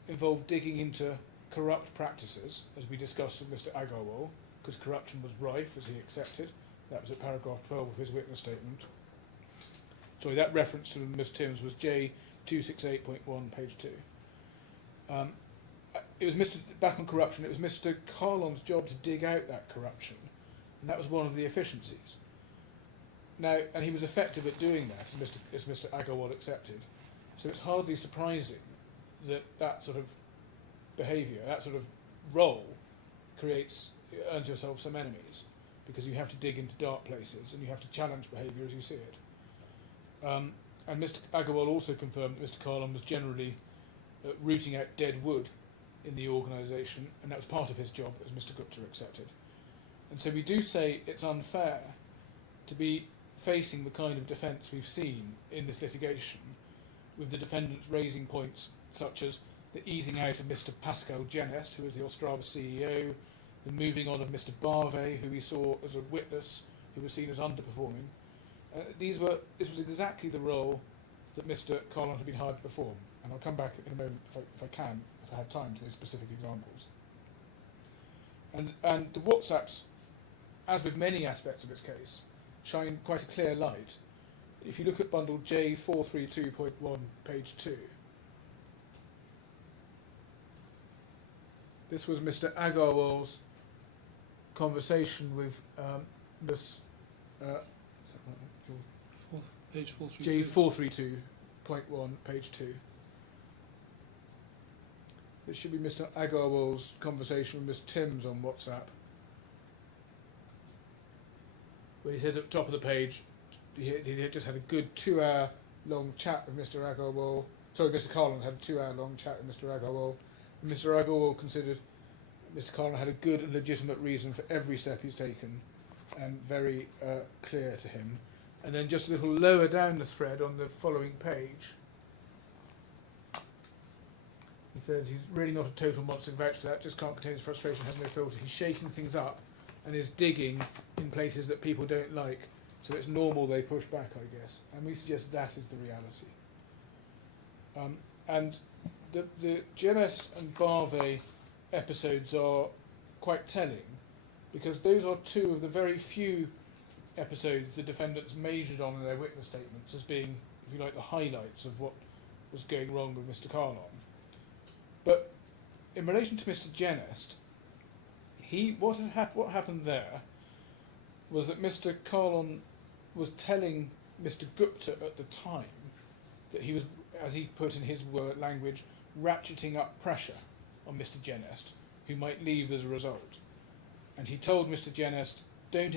involved digging into corrupt practices, as we discussed with Mr. Agarwal, because corruption was rife, as he accepted. That was at paragraph 12 of his witness statement. Sorry, that reference to Ms. Timms was J268.1, page 2. It was back on corruption, it was Mr. Kahlon's job to dig out that corruption, and that was one of the efficiencies. Now, and he was effective at doing that, as Mr. Agarwal accepted. So it's hardly surprising that that sort of behaviour, that sort of role, earns yourself some enemies, because you have to dig into dark places and you have to challenge behaviour as you see it. And Mr. Agarwal also confirmed that Mr. Kahlon was generally rooting out dead wood in the organisation, and that was part of his job, as Mr. Gupta accepted. And so we do say it's unfair to be facing the kind of defence we've seen in this litigation, with the defendants raising points such as the easing out of Mr. Pascal Genest, who was the Ostrava CEO, the moving on of Mr. Barve, who we saw as a witness, who was seen as underperforming. This was exactly the role that Mr. Kahlon had been hired to perform, and I'll come back in a moment if I have time, to those specific examples. And the WhatsApps, as with many aspects of this case, shine quite a clear light. If you look at bundle J432.1, page 2, this was Mr. Agarwal's conversation with Miss Page 432. J432.1, page 2. This should be Mr. Agarwal's conversation with Miss Timms on WhatsApp, where he says at the top of the page he had just had a good 2-hour long chat with Mr. Agarwal. Sorry, Mr. Kahlon had a 2-hour long chat with Mr. Agarwal. And Mr. Agarwal considered Mr. Kahlon had a good and legitimate reason for every step he's taken, and very clear to him. And then just a little lower down the thread on the following page, he says he's really not a total monster, vouch for that, just can't contain his frustration, has no filter. He's shaking things up and is digging in places that people don't like, so it's normal they push back, I guess. And we suggest that is the reality. And the Genest and Barve episodes are quite telling, because those are two of the very few episodes the defendants measured on in their witness statements as being, if you like, the highlights of what was going wrong with Mr. Kahlon. But in relation to Mr. Genest, what happened there was that Mr. Kahlon was telling Mr. Gupta at the time that he was, as he put in his language, ratcheting up pressure on Mr. Genest, who might leave as a result. And he told Mr. Genest, told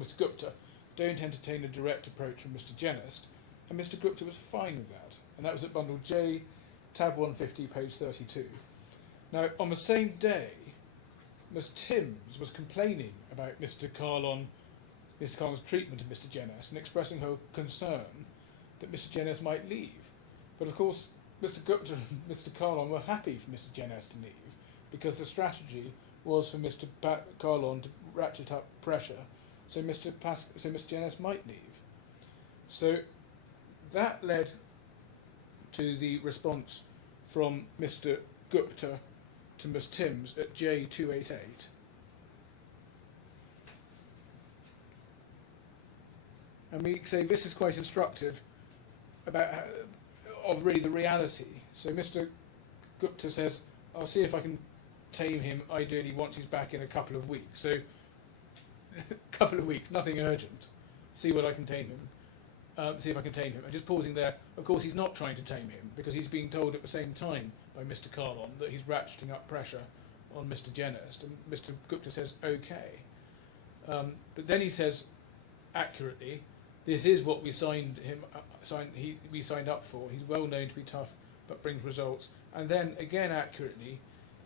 Mr. Gupta, don't entertain a direct approach from Mr. Genest, and Mr. Gupta was fine with that. And that was at bundle J, tab 150, page 32. Now, on the same day, Ms. Timms was complaining about Mr. Kahlon's treatment of Mr. Genest and expressing her concern that Mr. Genest might leave. But of course, Mr. Gupta and Mr. Kahlon were happy for Mr. Genest to leave, because the strategy was for Mr. Kahlon to ratchet up pressure, so Mr. Genest might leave. So that led to the response from Mr. Gupta to Ms. Timms at J288. And we say this is quite instructive of really the reality. So Mr. Gupta says, I'll see if I can tame him, ideally once he's back in a couple of weeks. So, a couple of weeks, nothing urgent. See what I can tame him. See if I can tame him. And just pausing there, of course he's not trying to tame him, because he's being told at the same time by Mr. Kahlon that he's ratcheting up pressure on Mr. Genest, and Mr. Gupta says, okay. But then he says, accurately, this is what we signed up for. He's well known to be tough, but brings results. And then, again accurately,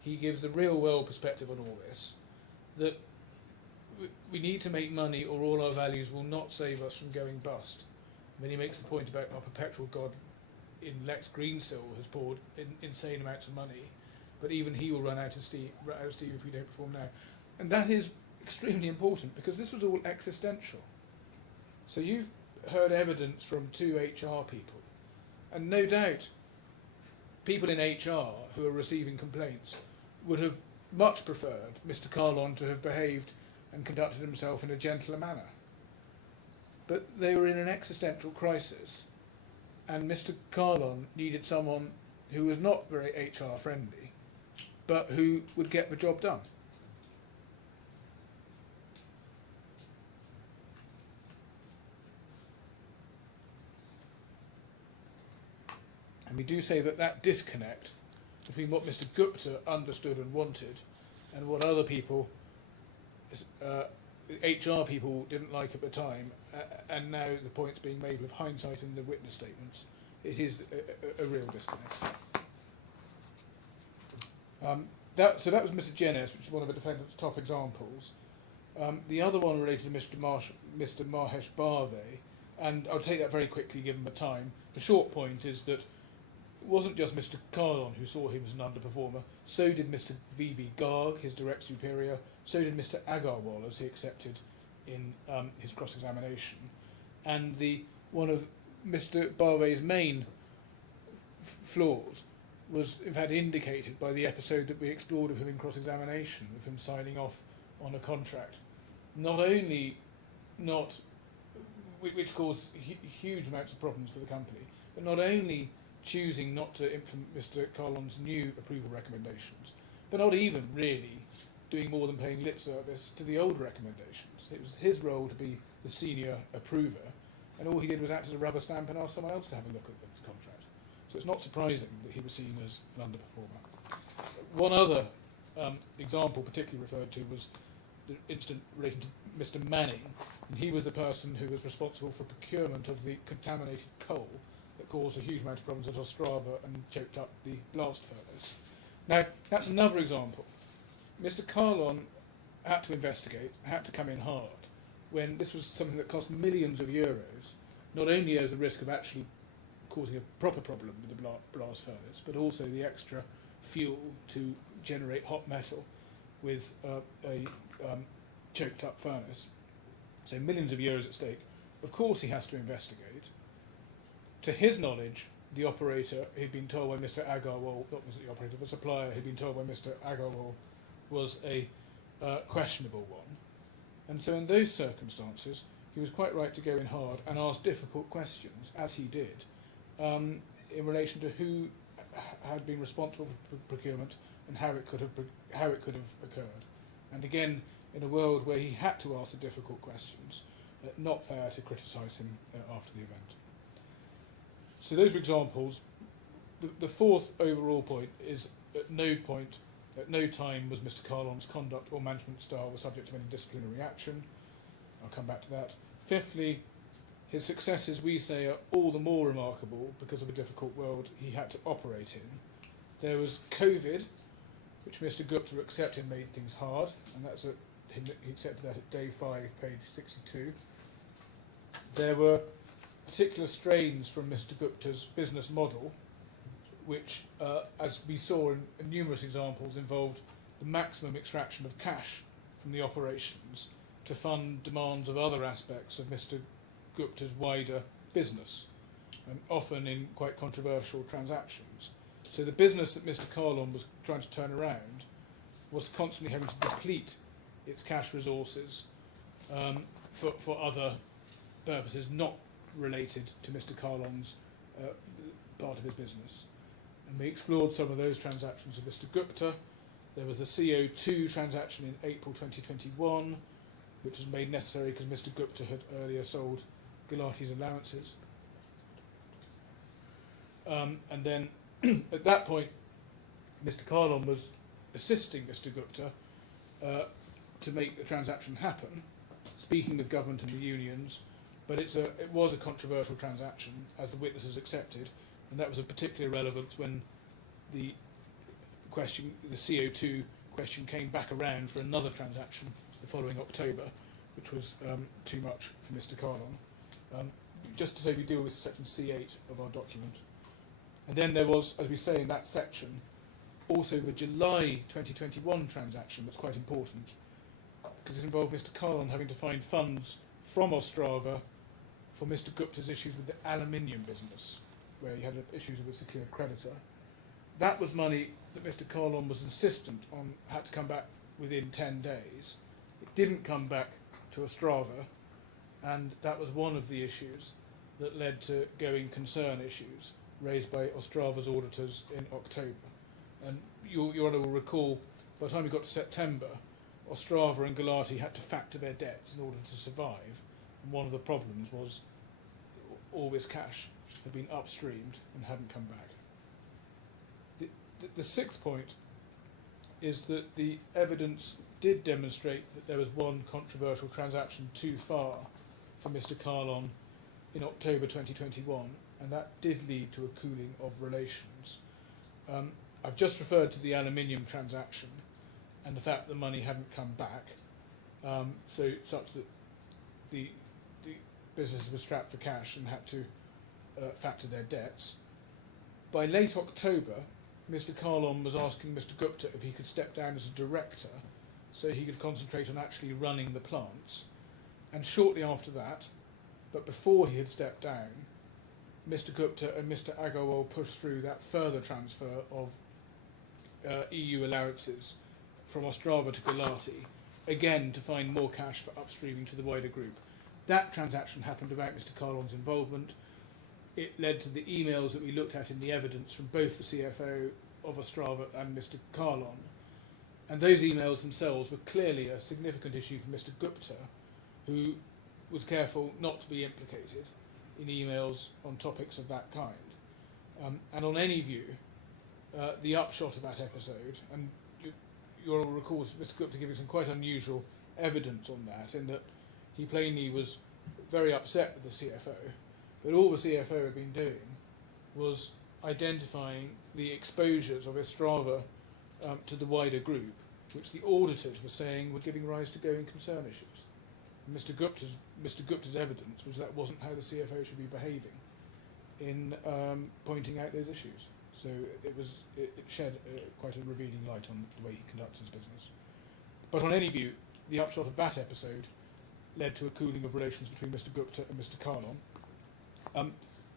he gives the real world perspective on all this, that we need to make money or all our values will not save us from going bust. And then he makes the point about our perpetual God in Lex Greensill has poured insane amounts of money, but even he will run out of steam if we don't perform now. And that is extremely important, because this was all existential. So you've heard evidence from 2 HR people, and no doubt people in HR who are receiving complaints would have much preferred Mr. Kahlon to have behaved and conducted himself in a gentler manner. But they were in an existential crisis, and Mr. Kahlon needed someone who was not very HR friendly, but who would get the job done. And we do say that that disconnect between what Mr. Gupta understood and wanted and what other people, HR people, didn't like at the time, and now the point's being made with hindsight in the witness statements, it is a real disconnect. So that was Mr. Jennis, which is one of the defendant's top examples. The other one related to Mr. Mahesh Bharve, and I'll take that very quickly given the time. The short point is that it wasn't just Mr. Kahlon who saw him as an underperformer, so did Mr. V.B. Garg, his direct superior, so did Mr. Agarwal, as he accepted in his cross-examination. And one of Mr. Bharve's main flaws was in fact indicated by the episode that we explored of him in cross-examination, of him signing off on a contract. Which caused huge amounts of problems for the company, but not only choosing not to implement Mr. Kahlon's new approval recommendations, but not even really doing more than paying lip service to the old recommendations. It was his role to be the senior approver, and all he did was act as a rubber stamp and ask someone else to have a look at the contract. So it's not surprising that he was seen as an underperformer. One other example particularly referred to was the incident relating to Mr. Manning, and he was the person who was responsible for procurement of the contaminated coal that caused a huge amount of problems at Ostrava and choked up the blast furnace. Now, that's another example. Mr. Kahlon had to investigate, had to come in hard, when this was something that cost millions of euros, not only as the risk of actually causing a proper problem with the blast furnace, but also the extra fuel to generate hot metal with a choked up furnace. So millions of euros at stake. Of course he has to investigate. To his knowledge, the operator he'd been told by Mr. Agarwal, not the operator, the supplier he'd been told by Mr. Agarwal was a questionable one. And so in those circumstances, he was quite right to go in hard and ask difficult questions, as he did, in relation to who had been responsible for procurement and how it could have occurred. And again, in a world where he had to ask the difficult questions, not fair to criticise him after the event. So those are examples. The fourth overall point is at no time was Mr. Kahlon's conduct or management style was subject to any disciplinary action. I'll come back to that. Fifthly, his successes, we say, are all the more remarkable because of a difficult world he had to operate in. There was COVID, which Mr. Gupta accepted made things hard, and he accepted that at day 5, page 62. There were particular strains from Mr. Gupta's business model, which, as we saw in numerous examples, involved the maximum extraction of cash from the operations to fund demands of other aspects of Mr. Gupta's wider business, and often in quite controversial transactions. So the business that Mr. Kahlon was trying to turn around was constantly having to deplete its cash resources for other purposes not related to Mr. Kahlon's part of his business. And we explored some of those transactions with Mr. Gupta. There was a CO2 transaction in April 2021, which was made necessary because Mr. Gupta had earlier sold Gulati's allowances. And then at that point, Mr. Kahlon was assisting Mr. Gupta to make the transaction happen, speaking with government and the unions, but it was a controversial transaction, as the witnesses accepted, and that was of particular relevance when the the CO2 question came back around for another transaction the following October, which was too much for Mr. Kahlon. Just to say, we deal with section C8 of our document. And then there was, as we say in that section, also the July 2021 transaction that's quite important, because it involved Mr. Kahlon having to find funds from Ostrava for Mr. Gupta's issues with the aluminium business, where he had issues with a secured creditor. That was money that Mr. Kahlon was insistent on had to come back within 10 days. It didn't come back to Ostrava, and that was one of the issues that led to going concern issues raised by Ostrava's auditors in October. And your Honour will recall, by the time we got to September, Ostrava and Galati had to factor their debts in order to survive. And one of the problems was all this cash had been upstreamed and hadn't come back. The sixth point is that the evidence did demonstrate that there was one controversial transaction too far for Mr. Kahlon in October 2021, and that did lead to a cooling of relations. I've just referred to the aluminium transaction and the fact that the money hadn't come back, such that the business was strapped for cash and had to factor their debts. By late October, Mr. Kahlon was asking Mr. Gupta if he could step down as a director so he could concentrate on actually running the plants. And shortly after that, but before he had stepped down, Mr. Gupta and Mr. Agarwal pushed through that further transfer of EU allowances from Ostrava to Galati, again to find more cash for upstreaming to the wider group. That transaction happened without Mr. Kahlon's involvement. It led to the emails that we looked at in the evidence from both the CFO of Ostrava and Mr. Kahlon. And those emails themselves were clearly a significant issue for Mr. Gupta, who was careful not to be implicated in emails on topics of that kind. And on any view, the upshot of that episode, and you'll recall Mr. Gupta giving some quite unusual evidence on that, in that he plainly was very upset with the CFO, but all the CFO had been doing was identifying the exposures of Ostrava to the wider group, which the auditors were saying were giving rise to going concern issues. Mr. Gupta's evidence was that wasn't how the CFO should be behaving in pointing out those issues. So it shed quite a revealing light on the way he conducts his business. But on any view, the upshot of that episode led to a cooling of relations between Mr. Gupta and Mr. Kahlon.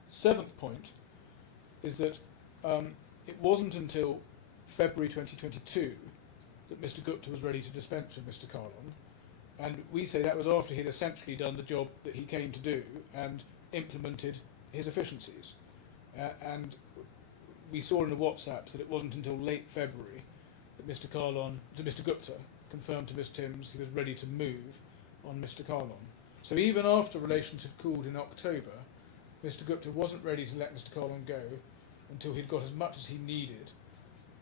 Seventh point is that it wasn't until February 2022 that Mr. Gupta was ready to dispense with Mr. Kahlon, and we say that was after he'd essentially done the job that he came to do and implemented his efficiencies. And we saw in the WhatsApps that it wasn't until late February that Mr. Gupta confirmed to Ms. Timms he was ready to move on Mr. Kahlon. So even after relations had cooled in October, Mr. Gupta wasn't ready to let Mr. Kahlon go until he'd got as much as he needed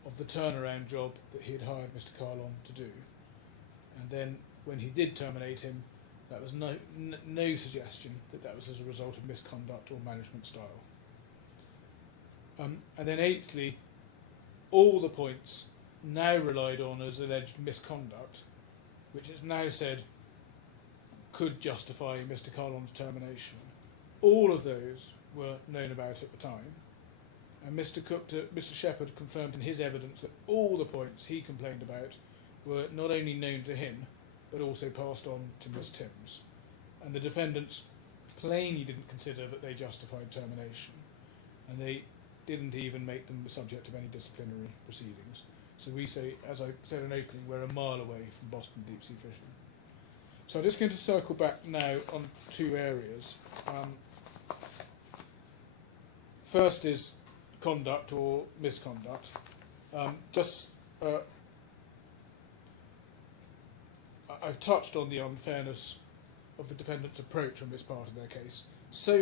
of the turnaround job that he had hired Mr. Kahlon to do. And then when he did terminate him, that was no suggestion that that was as a result of misconduct or management style. And then eighthly, all the points now relied on as alleged misconduct, which is now said could justify Mr. Kahlon's termination. All of those were known about at the time, and Mr. Shepherd confirmed in his evidence that all the points he complained about were not only known to him, but also passed on to Ms. Timms. And the defendants plainly didn't consider that they justified termination, and they didn't even make them the subject of any disciplinary proceedings. So we say, as I said in opening, we're a mile away from Boston deep sea fishing. So I'm just going to circle back now on two areas. First is conduct or misconduct. I've touched on the unfairness of the defendant's approach on this part of their case. So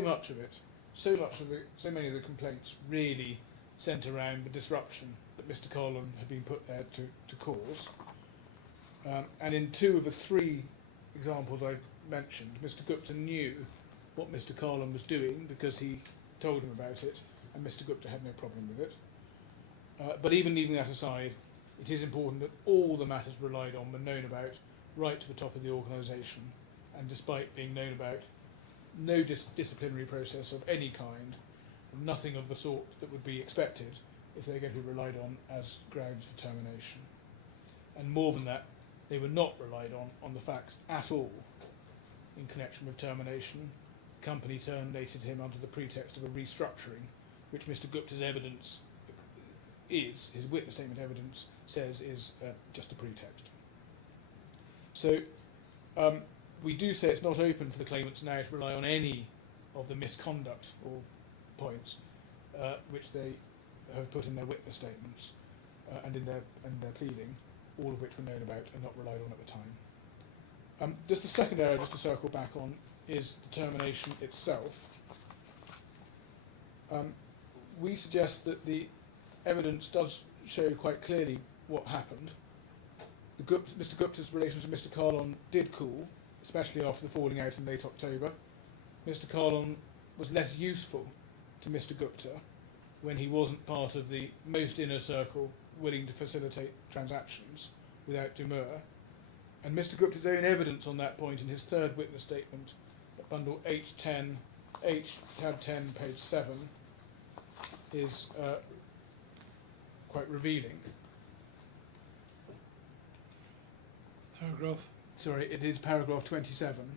many of the complaints really centre around the disruption that Mr. Kahlon had been put there to cause. And in two of the three examples I've mentioned, Mr. Gupta knew what Mr. Kahlon was doing because he told him about it, and Mr. Gupta had no problem with it. But even leaving that aside, it is important that all the matters relied on were known about right to the top of the organisation, and despite being known about, no disciplinary process of any kind, nothing of the sort that would be expected if they're going to be relied on as grounds for termination. And more than that, they were not relied on the facts at all in connection with termination. The company terminated him under the pretext of a restructuring, which Mr. Gupta's evidence is, his witness statement evidence says is just a pretext. So we do say it's not open for the claimants now to rely on any of the misconduct or points which they have put in their witness statements and in their pleading, all of which were known about and not relied on at the time. Just the second area, just to circle back on, is the termination itself. We suggest that the evidence does show quite clearly what happened. Mr. Gupta's relations with Mr. Kahlon did cool, especially after the falling out in late October. Mr. Kahlon was less useful to Mr. Gupta when he wasn't part of the most inner circle willing to facilitate transactions without demur. And Mr. Gupta's own evidence on that point in his third witness statement, bundle H10, tab 10, page 7, is quite revealing. Paragraph? Sorry, it is paragraph 27.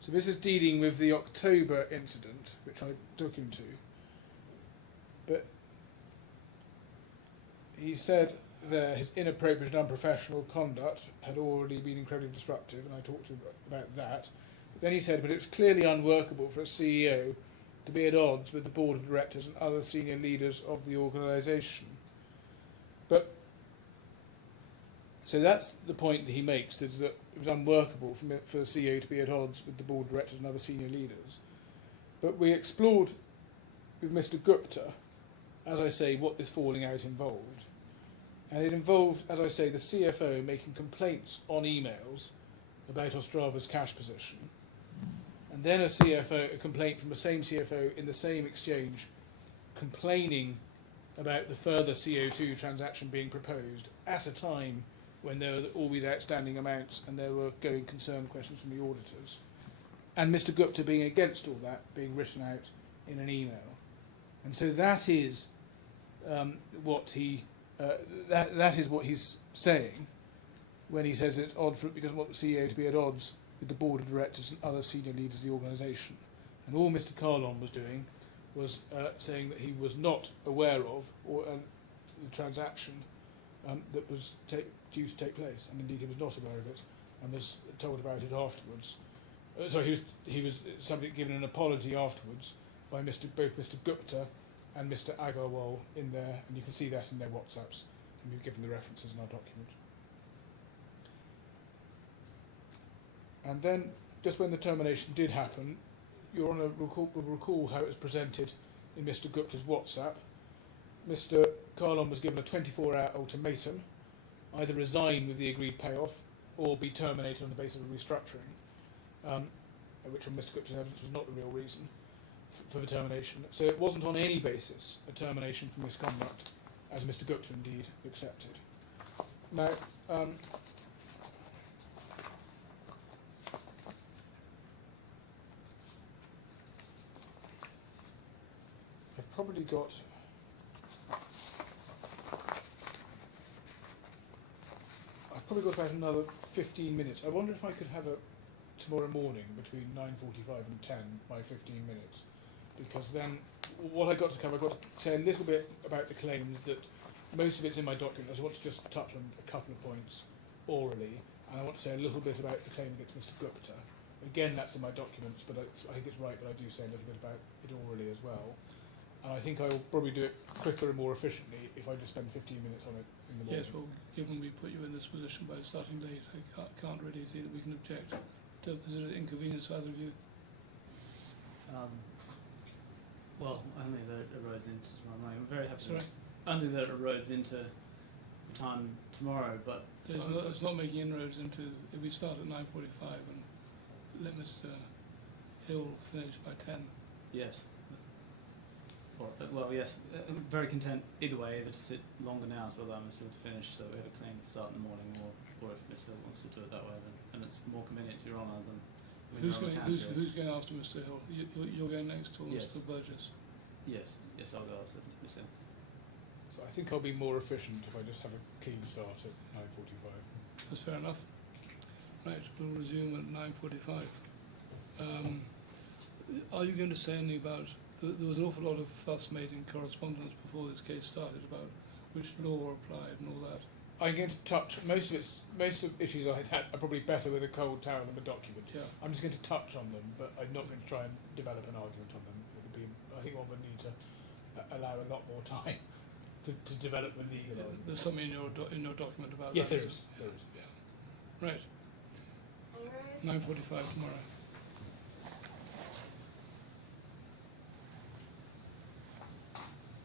So this is dealing with the October incident, which I took him to. But he said there his inappropriate and unprofessional conduct had already been incredibly disruptive, and I talked to him about that. But then he said, but it was clearly unworkable for a CEO to be at odds with the board of directors and other senior leaders of the organisation. But so that's the point that he makes, is that it was unworkable for the CEO to be at odds with the board of directors and other senior leaders. But we explored with Mr. Gupta, as I say, what this falling out involved. And it involved, as I say, the CFO making complaints on emails about Ostrava's cash position, and then a complaint from the same CFO in the same exchange complaining about the further CO2 transaction being proposed at a time when there were all these outstanding amounts and there were going concern questions from the auditors. And Mr. Gupta being against all that, being written out in an email. And so that is what he's saying when he says it's odd he doesn't want the CEO to be at odds with the board of directors and other senior leaders of the organisation. And all Mr. Kahlon was doing was saying that he was not aware of the transaction that was due to take place, and indeed he was not aware of it and was told about it afterwards. He was given an apology afterwards by both Mr. Gupta and Mr. Agarwal in there, and you can see that in their WhatsApps, and we've given the references in our document. And then, just when the termination did happen, Your Honour will recall how it was presented in Mr. Gupta's WhatsApp. Mr. Kahlon was given a 24-hour ultimatum, either resign with the agreed payoff or be terminated on the basis of restructuring, which from Mr. Gupta's evidence was not the real reason for the termination. So it wasn't on any basis a termination for misconduct, as Mr. Gupta indeed accepted. Now, I've probably got about another 15 minutes. I wonder if I could have tomorrow morning between 9:45 and 10 by 15 minutes, because then what I got to cover, I got to say a little bit about the claims. That most of it's in my document. I just want to just touch on a couple of points orally, and I want to say a little bit about the claim against Mr. Gupta. Again, that's in my documents, but I think it's right that I do say a little bit about it orally as well. And I think I will probably do it quicker and more efficiently if I just spend 15 minutes on it in the morning. Yes, well, given we put you in this position by starting late, I can't really see that we can object. Is it an inconvenience either of you? Well, only that it erodes into tomorrow morning. I'm very happy. Sorry? Only that it erodes into the time tomorrow, but It's not making inroads into, if we start at 9:45 and let Mr. Hill finish by 10. yes. Well, yes, I'm very content either way, either to sit longer now to allow Mr. to finish so we have a clean start in the morning, or if Mr. wants to do it that way, then and it's more convenient to Your Honour than when Your Honour's hands are- who's going after Mr. Hill? You're going next, or Yes. Mr. Burgess? Yes, I'll go after Mr. So I think I'll be more efficient if I just have a clean start at 9:45. That's fair enough. Right, we'll resume at 9:45. Are you going to say anything about? There was an awful lot of fuss made in correspondence before this case started about which law applied and all that. I'm going to touch most of issues I had are probably better with a cold towel than a document. Yeah. I'm just going to touch on them, but I'm not going to try and develop an argument on them. It would be, I think one would need to allow a lot more time to develop the legal argument. There's something in your document about Yes, that. there is. There is. Yeah. Right. 9:45 tomorrow.